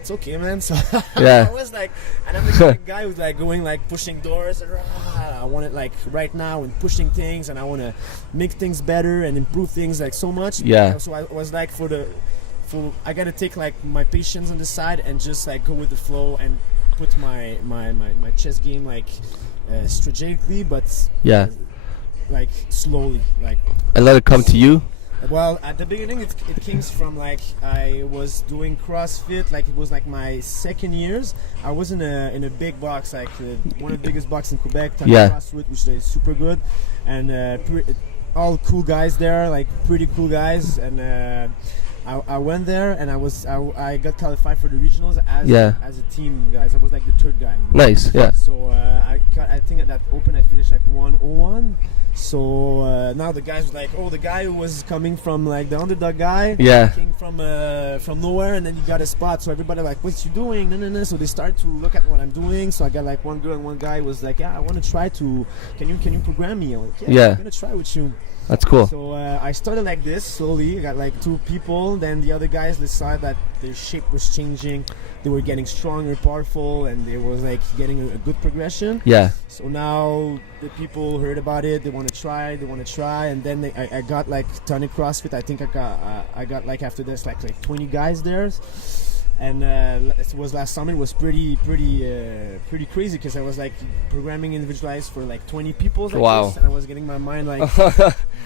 it's okay, man. So I was like, and I'm the kind of guy who's like going like pushing doors, and I want it like right now and pushing things, and I want to make things better and improve things like so much. So I was like, I gotta take like my patience on the side and just like go with the flow and put my chess game like strategically, but like slowly, like, and let it come to you. Well, at the beginning it came from like I was doing CrossFit, like it was like my second years. I was in a big box, like one of the biggest boxes in Quebec, CrossFit, which is super good, and all cool guys there, like pretty cool guys, and I went there and I got qualified for the regionals as a team, guys. I was like the third guy. You know? Nice, yeah. So I think at that open I finished like 101. So now the guys was like, the guy who was coming from like the underdog guy, came from nowhere, and then he got a spot. So everybody like, what you doing? No. So they start to look at what I'm doing. So I got like one girl and one guy was like, I want to try to. Can you program me? I'm like, I'm gonna try with you. That's cool. So I started like this slowly. I got like 2 people. Then the other guys decided that their shape was changing. They were getting stronger, powerful, and they was like getting a good progression. Yeah. So now the people heard about it. They want to try. And then I got like Tonic CrossFit. I think I got like after this like 20 guys there. And it was last summer. It was pretty crazy because I was like programming individualized for like 20 people. Like and I was getting my mind like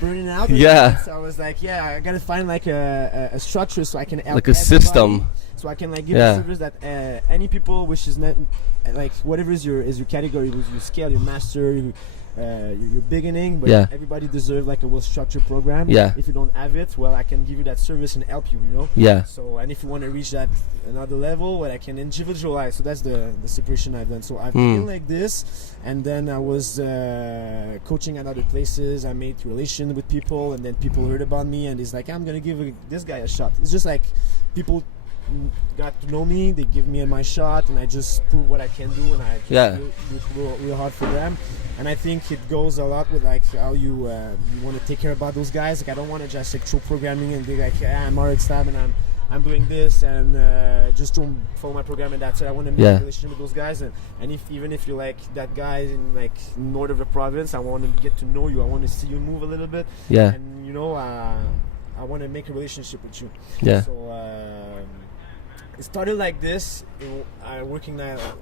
burning out. So I was like, I gotta find like a structure so I can help like a system. So I can like give a service that any people which is not like whatever is your category, with your scale, your master. You're beginning, but everybody deserves like a well-structured program. If you don't have it, well, I can give you that service and help you, you know. So, and if you want to reach that another level, well, I can individualize. So that's the separation I've done. So I've been like this, and then I was coaching at other places. I made relation with people, and then people heard about me, and it's like, I'm gonna give this guy a shot. It's just like people got to know me, they give me my shot, and I just prove what I can do, and I just real hard for them. And I think it goes a lot with like how you want to take care about those guys. Like I don't want to just like throw programming and be like, I'm already stab and I'm doing this and just don't follow my program and that's it. I want to make a relationship with those guys, and even if you're like that guy in like north of the province, I want to get to know you. I want to see you move a little bit. Yeah. And you know, I want to make a relationship with you. Yeah. So it started like this. I'm working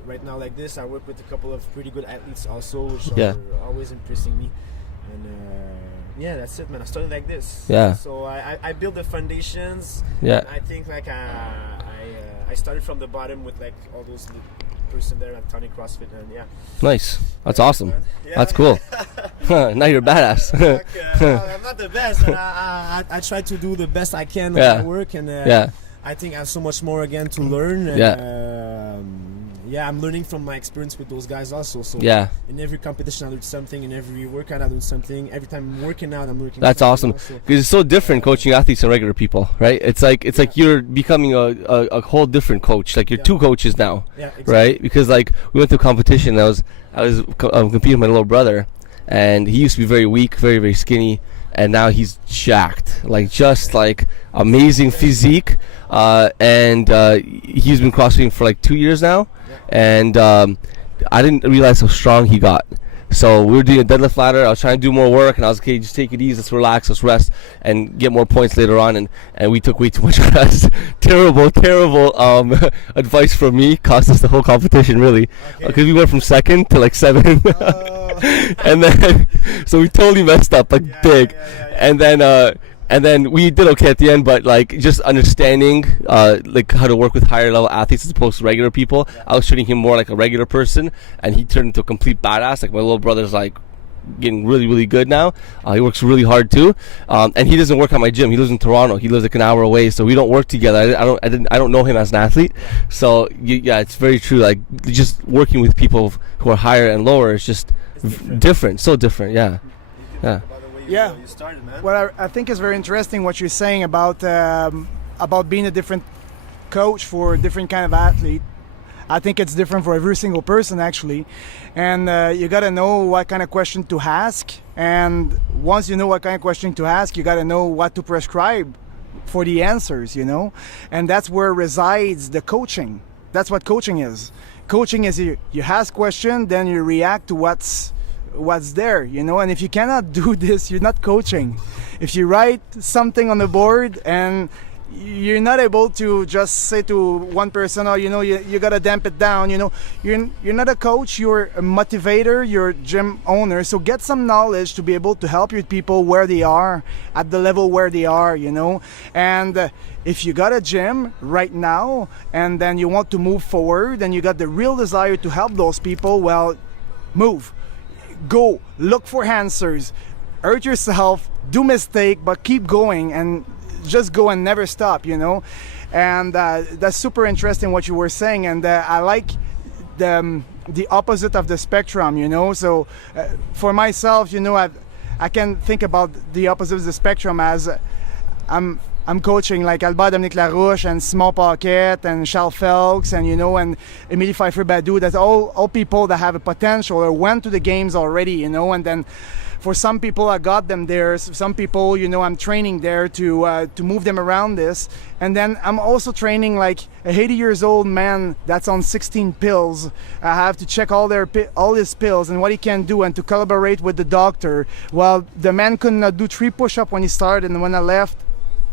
right now like this. I work with a couple of pretty good athletes also, which are always impressing me. And yeah, that's it, man. I started like this. Yeah. So I built the foundations. Yeah. I think like I started from the bottom with like all those person there at Coach CrossFit, and yeah. Nice. That's awesome. Yeah. That's cool. Now you're a badass. I'm not the best, but I try to do the best I can with my work, and I think I have so much more again to learn. And, I'm learning from my experience with those guys also. So in every competition I learn something, in every workout I learn something. Every time I'm working out, I'm working. That's awesome, because it's so different coaching athletes and regular people, right? It's like you're becoming a whole different coach. Like you're two coaches now, exactly. Right? Because like we went to a competition. I was competing with my little brother, and he used to be very weak, very very skinny, and now he's jacked, like just like amazing physique, and he's been CrossFitting for like 2 years now. And I didn't realize how strong he got. So we were doing a deadlift ladder. I was trying to do more work, and I was okay. Just take it easy. Let's relax. Let's rest, and get more points later on. And we took way too much rest. terrible advice from me. Cost us the whole competition really, because we went from second to like 7, and then so we totally messed up like big. And then we did okay at the end, but like just understanding like how to work with higher level athletes as opposed to regular people. I was treating him more like a regular person, and he turned into a complete badass. Like my little brother's like getting really really good now. He works really hard too, and he doesn't work at my gym. He lives in Toronto. He lives like an hour away, so we don't work together. I don't know him as an athlete. So yeah, it's very true. Like just working with people who are higher and lower is just different. So different. Yeah. Yeah. You started, man. What I think is very interesting what you're saying about being a different coach for a different kind of athlete. I think it's different for every single person actually, and you got to know what kind of question to ask. And once you know what kind of question to ask, you got to know what to prescribe for the answers, you know. And that's where resides the coaching. That's what coaching is. Coaching is you ask question, then you react to what's there, you know. And if you cannot do this, you're not coaching. If you write something on the board and you're not able to just say to one person, oh, you know, you gotta damp it down, you know, you're not a coach, you're a motivator, you're a gym owner. So get some knowledge to be able to help your people where they are, at the level where they are, you know. And if you got a gym right now and then you want to move forward and you got the real desire to help those people, well, move. Go, look for answers, hurt yourself, do mistake, but keep going and just go and never stop, you know. And that's super interesting what you were saying, and I like the opposite of the spectrum, you know. So for myself, you know, I can think about the opposite of the spectrum as I'm coaching like Albert Dominique Larouche and Simon Paquette and Charles Felix and, you know, and Emilie Pfeiffer-Badou. That's all people that have a potential or went to the games already, you know. And then for some people, I got them there. Some people, you know, I'm training there to move them around this. And then I'm also training like a 80 years old man that's on 16 pills. I have to check all his pills and what he can do and to collaborate with the doctor. Well, the man could not do 3 push-ups when he started, and when I left,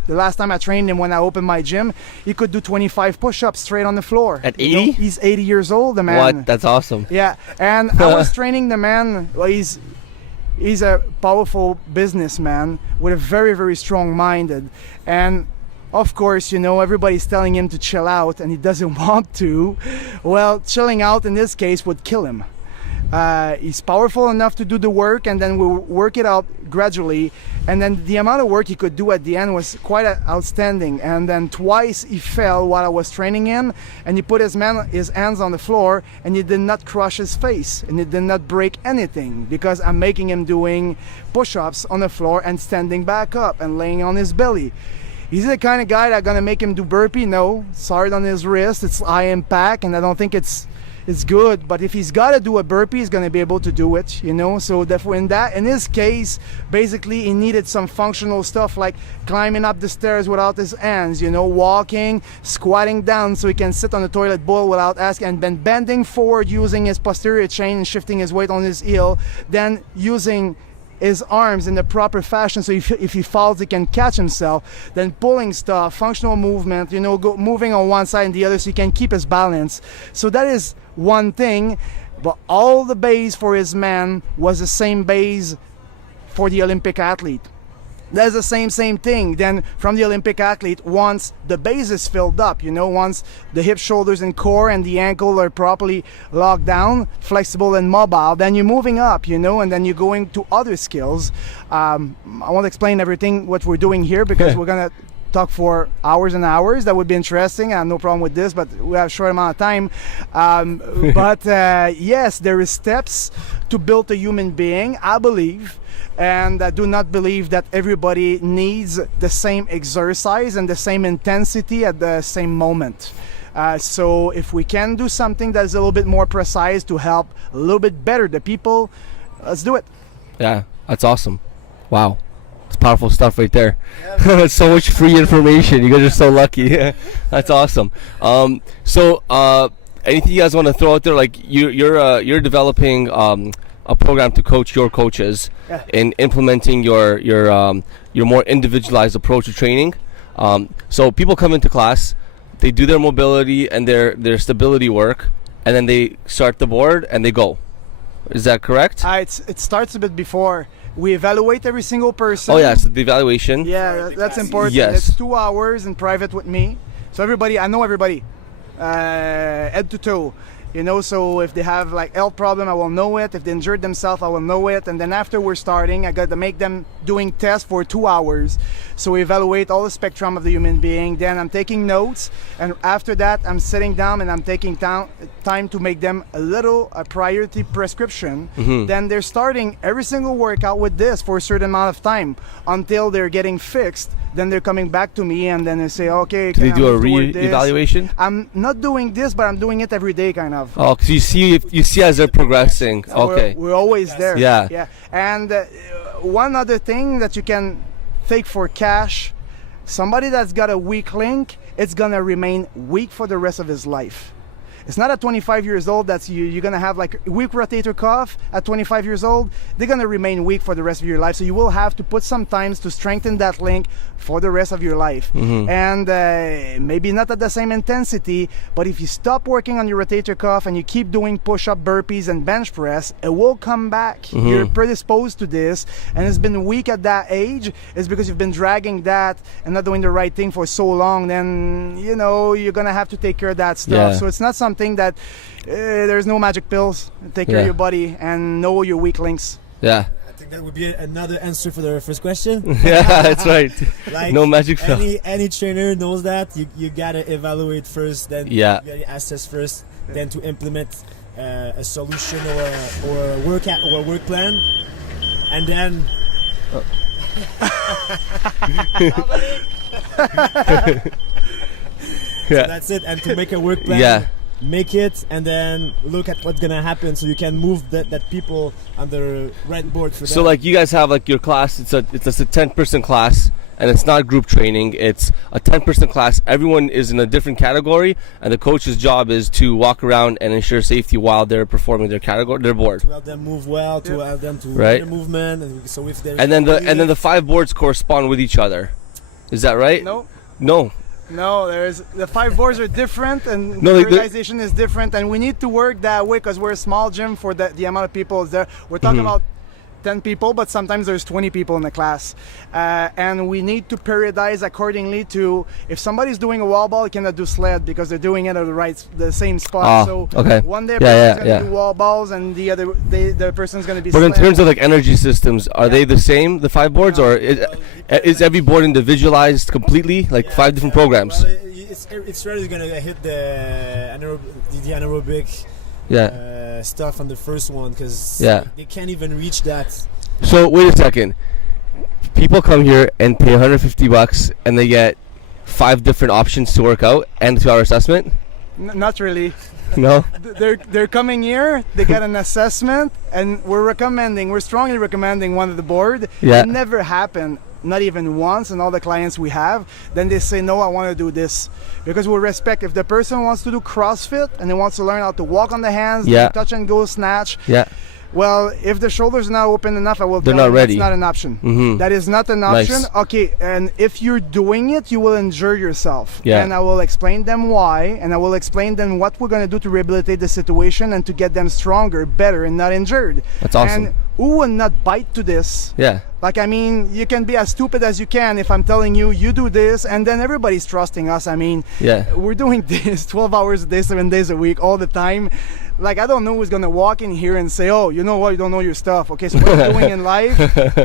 the last time I trained him when I opened my gym, he could do 25 push-ups straight on the floor. At 80? You know, he's 80 years old, the man. What? That's awesome. Yeah, and I was training the man. Well, he's a powerful businessman with a very, very strong-minded. And of course, you know, everybody's telling him to chill out and he doesn't want to. Well, chilling out in this case would kill him. He's powerful enough to do the work, and then we'll work it out gradually. And then the amount of work he could do at the end was quite outstanding. And then twice he fell while I was training him, and he put his hands on the floor, and he did not crush his face, and he did not break anything, because I'm making him doing push-ups on the floor and standing back up and laying on his belly. He's the kind of guy that's gonna make him do burpee? No, it's hard on his wrist, it's high impact, and I don't think it's it's good, but if he's got to do a burpee, he's going to be able to do it, you know. So therefore, in his case, basically he needed some functional stuff like climbing up the stairs without his hands, you know, walking, squatting down so he can sit on the toilet bowl without asking, and then bending forward using his posterior chain and shifting his weight on his heel, then using his arms in the proper fashion so if he falls he can catch himself, then pulling stuff, functional movement, you know, moving on one side and the other so he can keep his balance. So that is one thing, but all the base for his man was the same base for the Olympic athlete. That's the same thing. Then from the Olympic athlete, once the base is filled up, you know, once the hips, shoulders, and core and the ankle are properly locked down, flexible and mobile, then you're moving up, you know, and then you're going to other skills. I won't explain everything what we're doing here because we're gonna talk for hours and hours. That would be interesting. I have no problem with this, but we have a short amount of time. But yes, there is steps to build a human being, I believe. And I do not believe that everybody needs the same exercise and the same intensity at the same moment. So if we can do something that's a little bit more precise to help a little bit better the people, let's do it. Yeah, that's awesome. Wow. It's powerful stuff right there. Yeah. So much free information. You guys are so lucky. That's awesome. So anything you guys want to throw out there? Like you're developing a program to coach your coaches in implementing your more individualized approach to training. So people come into class, they do their mobility and their stability work, and then they start the board and they go. Is that correct? It starts a bit before. We evaluate every single person. Oh yeah, so the evaluation. Yeah, that's important. Yes. It's 2 hours in private with me. So I know everybody, head to toe. You know, so if they have like health problem, I will know it. If they injured themselves, I will know it. And then after we're starting, I got to make them doing tests for 2 hours. So we evaluate all the spectrum of the human being. Then I'm taking notes. And after that, I'm sitting down and I'm taking time to make them a priority prescription. Mm-hmm. Then they're starting every single workout with this for a certain amount of time until they're getting fixed. Then they're coming back to me and then they say, okay, do they do a re-evaluation? I'm not doing this, but I'm doing it every day kind of. Oh, because you see as they're progressing. Okay. We're always there. Yeah. And one other thing that you can take for cash, somebody that's got a weak link, it's gonna remain weak for the rest of his life. It's not at 25 years old that you're gonna have like a weak rotator cuff at 25 years old. They're gonna remain weak for the rest of your life. So you will have to put some time to strengthen that link for the rest of your life. Mm-hmm. And maybe not at the same intensity, but if you stop working on your rotator cuff and you keep doing push-up, burpees, and bench press, it will come back. Mm-hmm. You're predisposed to this, and it's been weak at that age. It's because you've been dragging that and not doing the right thing for so long. Then you know you're gonna have to take care of that stuff. Yeah. So it's not something that there's no magic pills. Take care of your body and know your weak links. Yeah. I think that would be another answer for the first question. Yeah, that's right. Like no magic pill. Any trainer knows that you gotta evaluate first, then you gotta assess first, then to implement a solution or a workout or a work plan, and then. So that's it. And to make a work plan, make it, and then look at what's gonna happen, so you can move that people on the right board for that. So like you guys have like your class. It's a 10-person class, and it's not group training. It's a 10-person class. Everyone is in a different category, and the coach's job is to walk around and ensure safety while they're performing their board. To help them move well, to help them to their movement, and so if there's and then the 5 boards correspond with each other. Is that right? No. No, the 5 boards are different, and the organization is different, and we need to work that way because we're a small gym for the amount of people is there. We're talking about 10 people, but sometimes there's 20 people in the class, and we need to periodize accordingly to if somebody's doing a wall ball, you cannot do sled because they're doing it at the same spot. One day person's going to do wall balls, and the other day the person's going to be But sled. in terms of like energy systems, are they the same, the 5 boards, or is every board individualized completely, like 5 different programs? Well, it's really going to hit the anaerobic stuff on the first one, because they can't even reach that. So wait a second. People come here and pay $150 and they get 5 different options to work out and 2-hour assessment? Not really. No. They're coming here. They get an assessment, and we're strongly recommending one of the board. Yeah. It never happened, not even once, and all the clients we have. Then they say, no, I want to do this, because we respect if the person wants to do CrossFit and they wants to learn how to walk on the hands, Yeah. touch and go snatch. Yeah. Well, if the shoulders are not open enough, I will They're tell not you ready. that's not an option. Mhm. That is not an option. Nice. Okay, and if you're doing it, you will injure yourself. Yeah. And I will explain them why, and I will explain them what we're going to do to rehabilitate the situation and to get them stronger, better, and not injured. That's awesome. And who will not bite to this? Yeah. Like, I mean, you can be as stupid as you can if I'm telling you, you do this, and then everybody's trusting us. I mean, Yeah. we're doing this 12 hours a day, 7 days a week, all the time. Like, I don't know who's gonna walk in here and say, oh, you know what, you don't know your stuff. Okay, so what you're doing in life,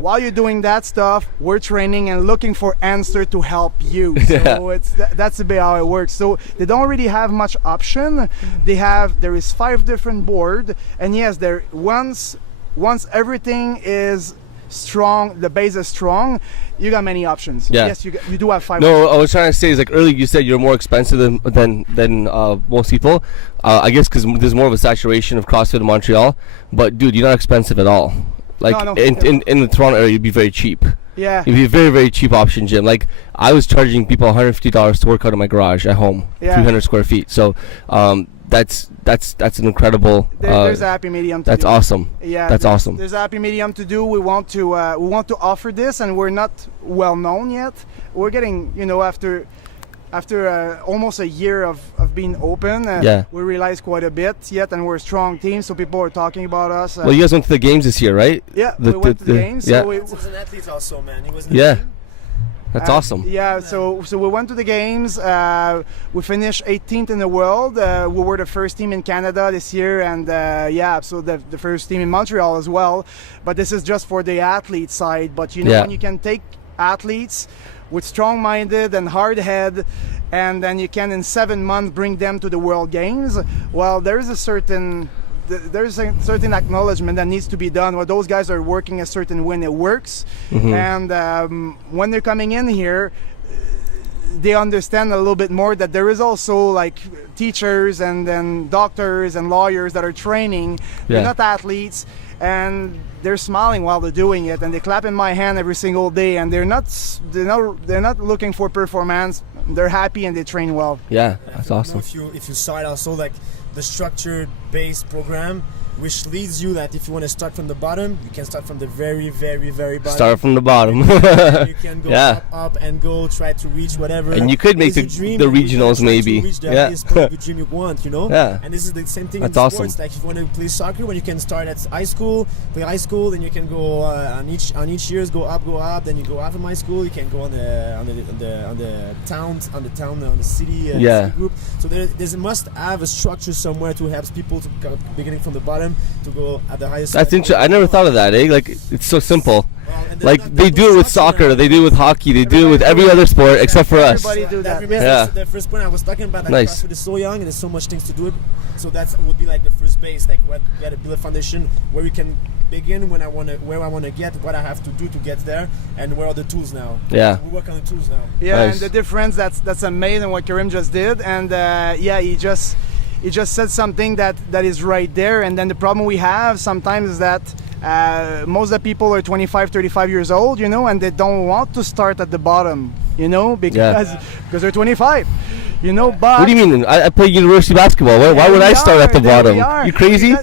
while you're doing that stuff, we're training and looking for answer to help you. So that's a bit how it works. So they don't really have much option. There is 5 different board, and yes, once everything is strong, the base is strong, you got many options. Yeah. Yes, you do have 5 No, I was trying to say is like earlier you said you're more expensive than most people. I guess because there's more of a saturation of CrossFit in Montreal. But dude, you're not expensive at all. Like No. in the Toronto area, you'd be very cheap. Yeah. It'd be a very, very cheap option gym. Like I was charging people $150 to work out in my garage at home, Yeah. 300 square feet. So that's an incredible. There's a happy medium to That's do. awesome. Yeah, That's awesome. There's a happy medium to do. We want to offer this, and we're not well known yet. We're getting, after almost a year of being open, Yeah. we realize quite a bit yet, and we're a strong team, so people are talking about us. Well, you guys went to the games this year, right? Yeah, we went to the games. Yeah. So we, He was an athlete also, man. He was in the Yeah. team. That's awesome. Yeah, so we went to the games. We finished 18th in the world. We were the first team in Canada this year, and so the first team in Montreal as well. But this is just for the athlete side. But Yeah. when you can take athletes with strong-minded and hard head, and then you can in 7 months bring them to the World Games. Well, there's a certain acknowledgement that needs to be done. Well, those guys are working a certain way, and it works. Mhm. And when they're coming in here, they understand a little bit more that there is also like teachers and then doctors and lawyers that are training. They're Yeah. not athletes, and they're smiling while they're doing it, and they clap in my hand every single day, and they're not looking for performance. They're happy and they train well. Yeah, I that's don't know awesome. if you saw it also, like the structured based program, which leads you that if you want to start from the bottom, you can start from the very, very, very bottom. Start from the bottom. You can go Yeah. up and go try to reach whatever. And you could make is your the dream, regionals and you can try to maybe. reach the Yeah. highest point of your dream you want, Yeah. And this is the same thing That's in awesome. sports. Like if you want to play soccer, when you can start at high school, play high school, then you can go on each years go up. Then you go up from high school. You can go on the city Yeah. city group. So there's must have a structure somewhere to help people to go beginning from the bottom to go at the highest. That's level. interesting. I never thought of that. Like it's so simple. Well, and Like there's they not- do it with there's not soccer, they do it with hockey, they do it with every other sport except for us. Everybody do that. remains Yeah. the first point I was talking about. Like Nice. CrossFit is so young and there's so much things to do it. So that would be like the first base. Like we got to build a foundation where we can begin where I want to get, what I have to do to get there, and where are the tools now. Yeah. So we work on the tools now. Yeah, Nice. and the difference, that's amazing what Karim just did. And he just said something that is right there. And then the problem we have sometimes is that most of the people are 25, 35 years old, and they don't want to start at the bottom, because they're 25, but What do you mean? I play university basketball. Why would I start at the bottom? You crazy?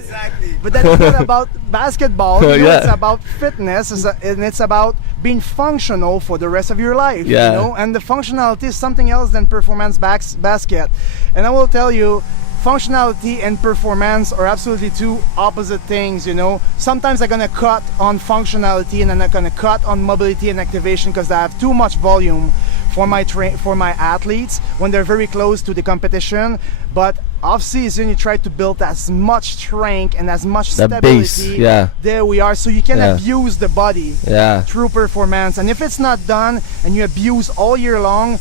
But that's not about basketball. Yeah. It's about fitness, and it's about being functional for the rest of your life. Yeah. And the functionality is something else than performance basket. And I will tell you, functionality and performance are absolutely two opposite things. Sometimes I'm gonna cut on functionality and I'm not gonna cut on mobility and activation because I have too much volume for my athletes when they're very close to the competition. But off season, you try to build as much strength and as much That stability. base, yeah. There we are, so you can Yeah. abuse the body Yeah. through performance. And if it's not done and you abuse all year long,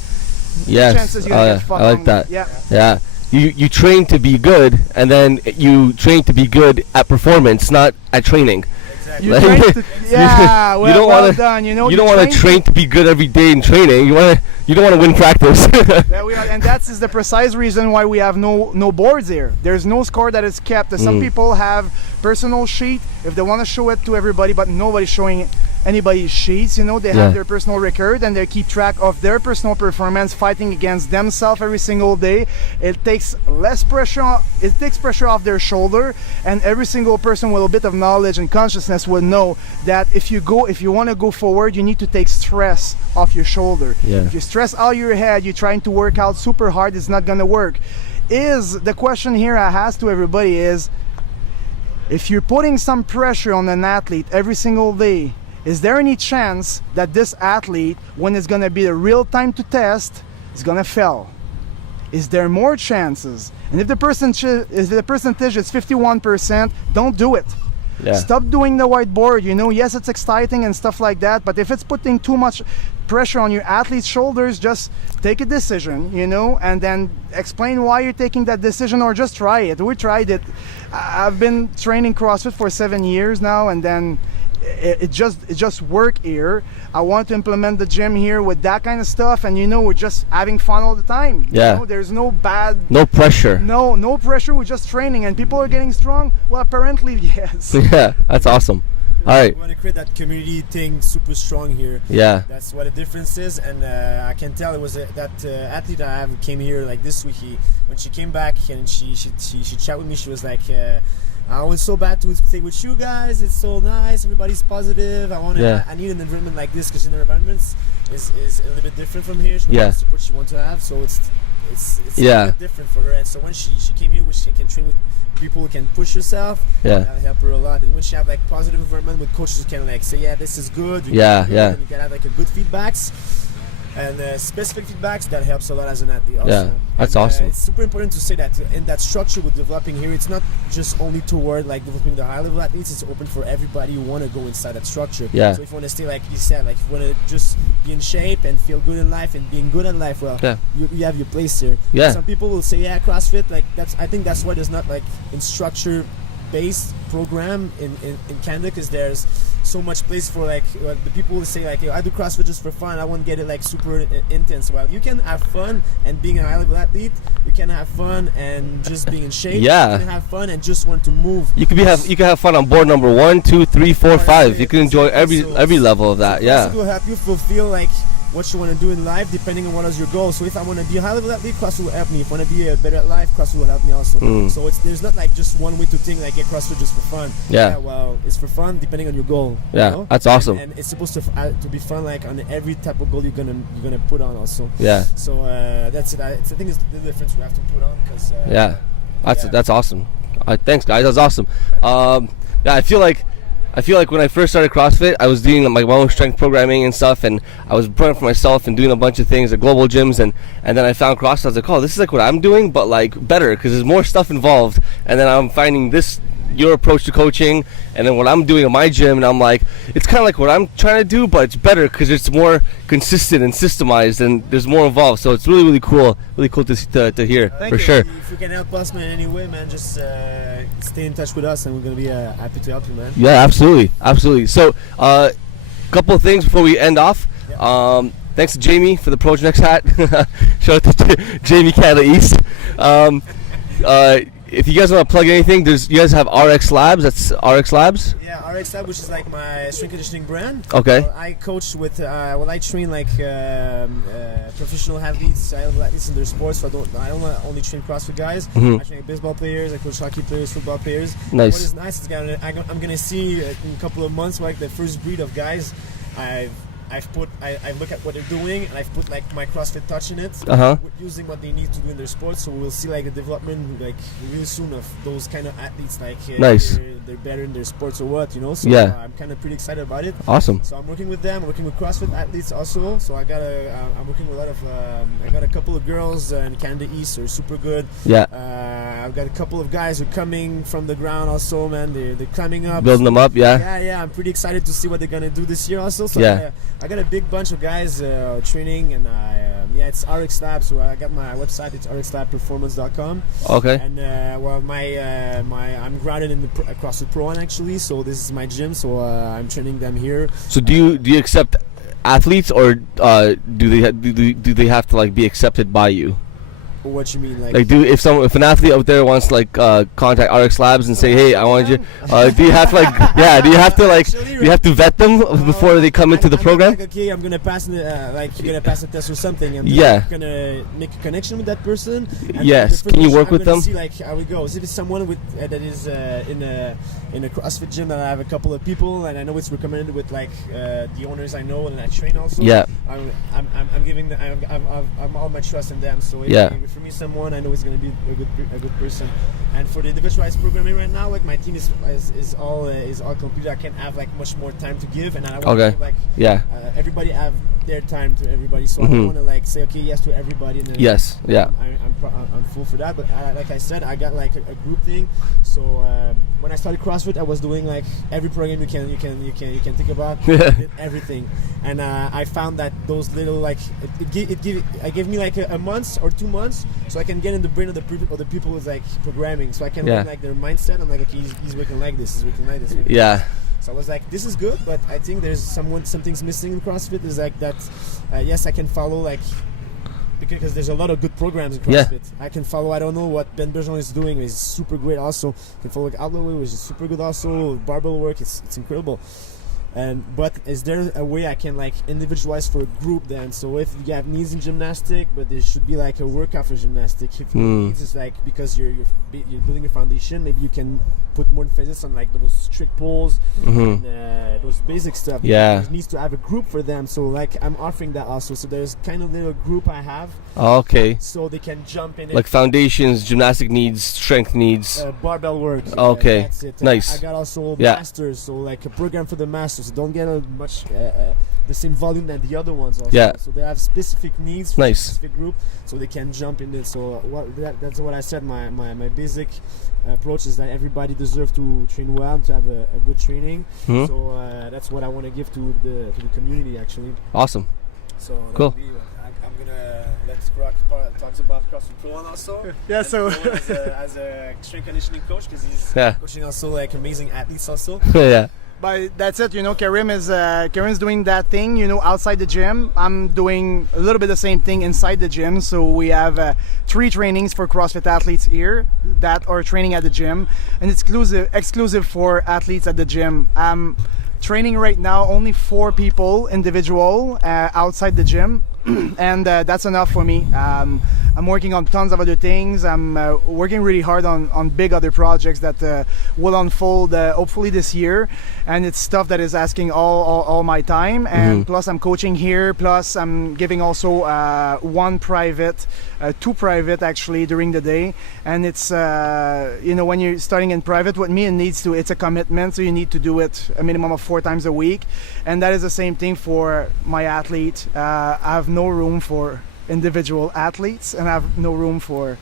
Yes. chances you're gonna Oh, get yeah. fucked I like on. that. Yeah. Yeah. You train to be good, and then you train to be good at performance, not at training. Exactly. You Like, train to, yeah, well, you don't well wanna, done. You know, you don't want to train to be good every day in training. You don't want to win practice. There we are, and that is the precise reason why we have no boards here. There's no score that is kept. Some people have personal sheet if they want to show it to everybody, but nobody's showing anybody's sheets. You know, they have their personal record and they keep track of their personal performance, fighting against themselves every single day. It takes less pressure. It takes pressure off their shoulder, and every single person with a bit of knowledge and consciousness will know that if you want to go forward, you need to take stress off your shoulder. If you stress out your head, you're trying to work out super hard, it's not gonna work. The question here I ask to everybody is, if you're putting some pressure on an athlete every single day, is there any chance that this athlete, when it's gonna be the real time to test, is gonna fail? Is there more chances? And if the percentage is 51%, don't do it. Stop doing the whiteboard. You know, yes, it's exciting and stuff like that, but if it's putting too much pressure on your athlete's shoulders, just take a decision, you know, and then explain why you're taking that decision, or just try it. We tried it. I've been training CrossFit for 7 years now, and then it just worked here. I want to implement the gym here with that kind of stuff, and you know, we're just having fun all the time. You know, there's no pressure. No pressure. We're just training, and people are getting strong. Well, apparently, yes. Yeah, that's awesome. All right. We want to create that community thing super strong here. Yeah. That's what the difference is, and I can tell it was that athlete I have came here like this week. When she came back and she chatted with me, she was like, I was so bad to stay with you guys. It's so nice. Everybody's positive. I need an environment like this, because the environment is a little bit different from here. She wants the support she wants to have, so it's a little bit different for her. And so when she came here, she can train with people who can push herself. That'll help her a lot. And when she have like positive environment with coaches who can like say, yeah, this is good. You can have like a good feedbacks. And specific feedbacks, that helps a lot as an athlete also. Yeah, that's awesome. It's super important to say that in that structure we're developing here, it's not just only toward like developing the high level athletes, it's open for everybody who want to go inside that structure. So if you want to stay, like you said, like if you want to just be in shape and feel good in life and being good in life, well, you have your place here. Some people will say, yeah, CrossFit, like I think that's why there's not like in structure based program in Canada, because there's so much place for like the people who say like, I do CrossFit just for fun, I won't get it like super intense. Well, you can have fun and being a high level athlete, you can have fun and just being in shape. You can have fun and just want to move. You can have fun on board number 1, 2, 3, 4, 5. You can enjoy every level of that. CrossFit will help you fulfill like what you want to do in life, depending on what is your goal. So if I want to be a high level athlete, CrossFit will help me. If I want to be better at life, CrossFit will help me also. So there's not like just one way to think like, CrossFit just for fun. Well, it's for fun depending on your goal. You know? That's awesome. And it's supposed to be fun like on every type of goal you're gonna put on also. So that's it. I think it's the difference we have to put on, because that's awesome. Thanks, guys. That's awesome. I feel like when I first started CrossFit, I was doing my own strength programming and stuff, and I was putting for myself and doing a bunch of things at global gyms, and then I found CrossFit. I was like, oh, this is like what I'm doing, but like better, because there's more stuff involved. And then I'm finding your approach to coaching, and then what I'm doing at my gym, and I'm like, it's kind of like what I'm trying to do, but it's better because it's more consistent and systemized, and there's more involved. So it's really cool to hear. Thank for you. sure. If you can help us, man, in any way, man, just stay in touch with us, and we're gonna be happy to help you, man. Yeah, absolutely. So, couple of things before we end off. Thanks to Jamie for the Projects hat. Shout out to Jamie Canada East. If you guys want to plug anything, you guys have RX Labs. That's RX Labs. Yeah, RX Labs, which is like my strength conditioning brand. Okay. I coach with, I train like professional athletes, athletes in their sports. So I don't only train CrossFit guys. I train baseball players, I coach hockey players, football players. Nice. What is nice is I'm gonna see in a couple of months like the first breed of guys I look at what they're doing, and I've put like my CrossFit touch in it, using what they need to do in their sports. So we'll see like the development like really soon of those kind of athletes. Like nice. They're better in their sports or what, you know. So I'm kind of pretty excited about it. Awesome. So I'm working with them, working with CrossFit athletes also. So I'm working with a lot of I got a couple of girls in Canada East who are super good. I've got a couple of guys who are coming from the ground also, man. They're climbing up, building them up. I'm pretty excited to see what they're gonna do this year also. So I got a big bunch of guys training, and Yeah, it's RX Lab. So I got my website. It's rxlabperformance.com. Okay. And well, I'm grounded in the CrossFit Pro One actually. So this is my gym. So I'm training them here. So do you accept athletes, or do they have to like be accepted by you? What you mean, like if an athlete out there wants to like contact RX Labs and say, hey, I want you, do you have to like do you have to vet them before they come into the program? Like, okay, I'm gonna pass you're gonna pass a test or something. I'm gonna make a connection with that person. And yes, can you work with them? See like how it goes. If it's someone with that is in a CrossFit gym that I have a couple of people and I know it's recommended with like the owners I know and I train also. Yeah. I'm giving I'm all my trust in them. So for me, someone I know is going to be a good person. And for the individualized programming right now, like my team is all completed. I can't have like much more time to give, and I want to give, like everybody have their time to everybody. So I don't want to like say okay yes to everybody. And then I'm full for that. But like I said, I got like a group thing. So when I started CrossFit, I was doing like every program you can think about, everything. And I found that those little like it gave me like a month or 2 months, so I can get in the brain of the people who's like programming, so I can learn like their mindset. I'm like, okay, he's working like this, he's working like this. So I was like, this is good, but I think there's something's missing in CrossFit. Is like that. Yes, I can follow like because there's a lot of good programs in CrossFit. I can follow. I don't know what Ben Bergeron is doing. He's super great. Also, I can follow like Outlaw, which is super good. Also, barbell work. It's incredible. But is there a way I can like individualize for a group then? So if you have needs in gymnastic, but there should be like a workout for gymnastic. If your needs is like because you're building your foundation, maybe you can put more emphasis on like those strict pulls and those basic stuff. Yeah, there needs to have a group for them. So like I'm offering that also. So there's kind of little group I have. Okay. So they can jump in. Like foundations, gymnastic needs, strength needs. Barbell work. Okay. That's it. Nice. I got also masters. So like a program for the masters. So don't get much the same volume than the other ones also. Yeah. So they have specific needs for nice. a specific group, so they can jump in it. So that's what I said. My basic approach is that everybody deserves to train well, to have a good training. So that's what I want to give to the community actually. Awesome. So cool. I'm gonna let Brock talk about CrossFit Pro One also. Yeah. So as a strength conditioning coach, because he's coaching also like amazing athletes also. Yeah. But that's it, Karim's doing that thing, outside the gym. I'm doing a little bit the same thing inside the gym. So we have 3 trainings for CrossFit athletes here that are training at the gym, and it's exclusive for athletes at the gym. I'm training right now only 4 people individual outside the gym. And that's enough for me. I'm working on tons of other things. I'm working really hard on big other projects that will unfold hopefully this year, and it's stuff that is asking all my time. And plus I'm coaching here, plus I'm giving also 2 private actually during the day. And it's when you're starting in private with me, it's a commitment, so you need to do it a minimum of 4 times a week. And that is the same thing for my athlete. I have no room for individual athletes, and I have no room for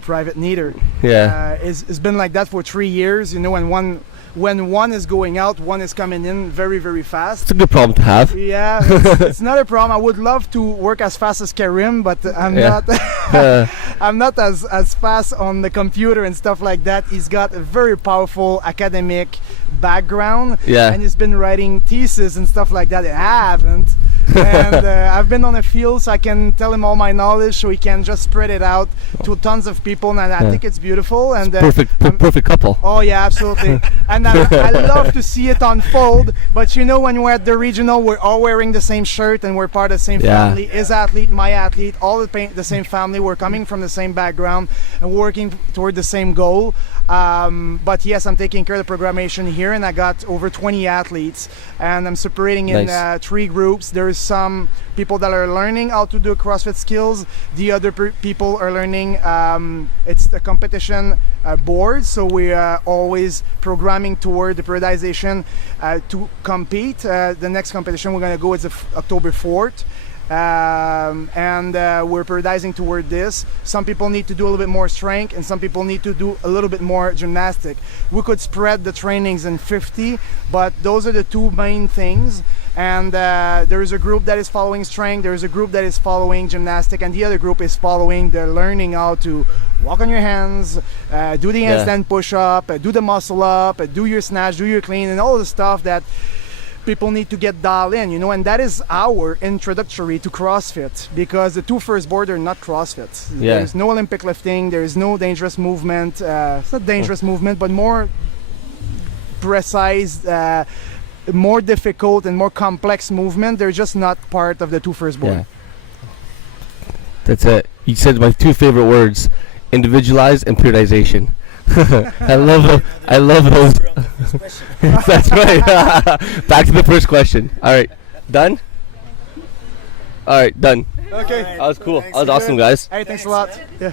private neither. It's been like that for 3 years, and when one is going out, one is coming in very, very fast. It's a good problem to have. Yeah, it's not a problem. I would love to work as fast as Karim, but I'm not. I'm not as fast on the computer and stuff like that. He's got a very powerful academic background, and he's been writing thesis and stuff like that. And I haven't. And I've been on the field, so I can tell him all my knowledge, so he can just spread it out to tons of people, and I think it's beautiful. And perfect couple. Oh yeah, absolutely. And I love to see it unfold. But when we're at the regional, we're all wearing the same shirt, and we're part of the same family. His athlete, my athlete, all the same family. We're coming from the same background and working toward the same goal. But yes, I'm taking care of the programmation here, and I got over 20 athletes, and I'm separating in 3 groups. There's some people that are learning how to do CrossFit skills. The other people are learning, it's the competition board, so we are always programming toward the periodization to compete. The next competition we're going to go is October 4th. And we're periodizing toward this. Some people need to do a little bit more strength, and some people need to do a little bit more gymnastic. We could spread the trainings in 50, but those are the 2 main things. And there is a group that is following strength, there is a group that is following gymnastic, and the other group is following the learning how to walk on your hands, do the handstand push-up, do the muscle up, do your snatch, do your clean, and all the stuff that people need to get dialed in, and that is our introductory to CrossFit, because the two first board are not CrossFit. There's no Olympic lifting, there is no dangerous movement, it's not dangerous movement, but more precise, more difficult and more complex movement. They're just not part of the two first board. Yeah. That's it. You said my two favorite words: individualized and periodization. I love those. That's right. Back to the first question. All right, done. All right, done. Okay. That was cool. That was awesome, guys. Hey, thanks a lot. Yeah.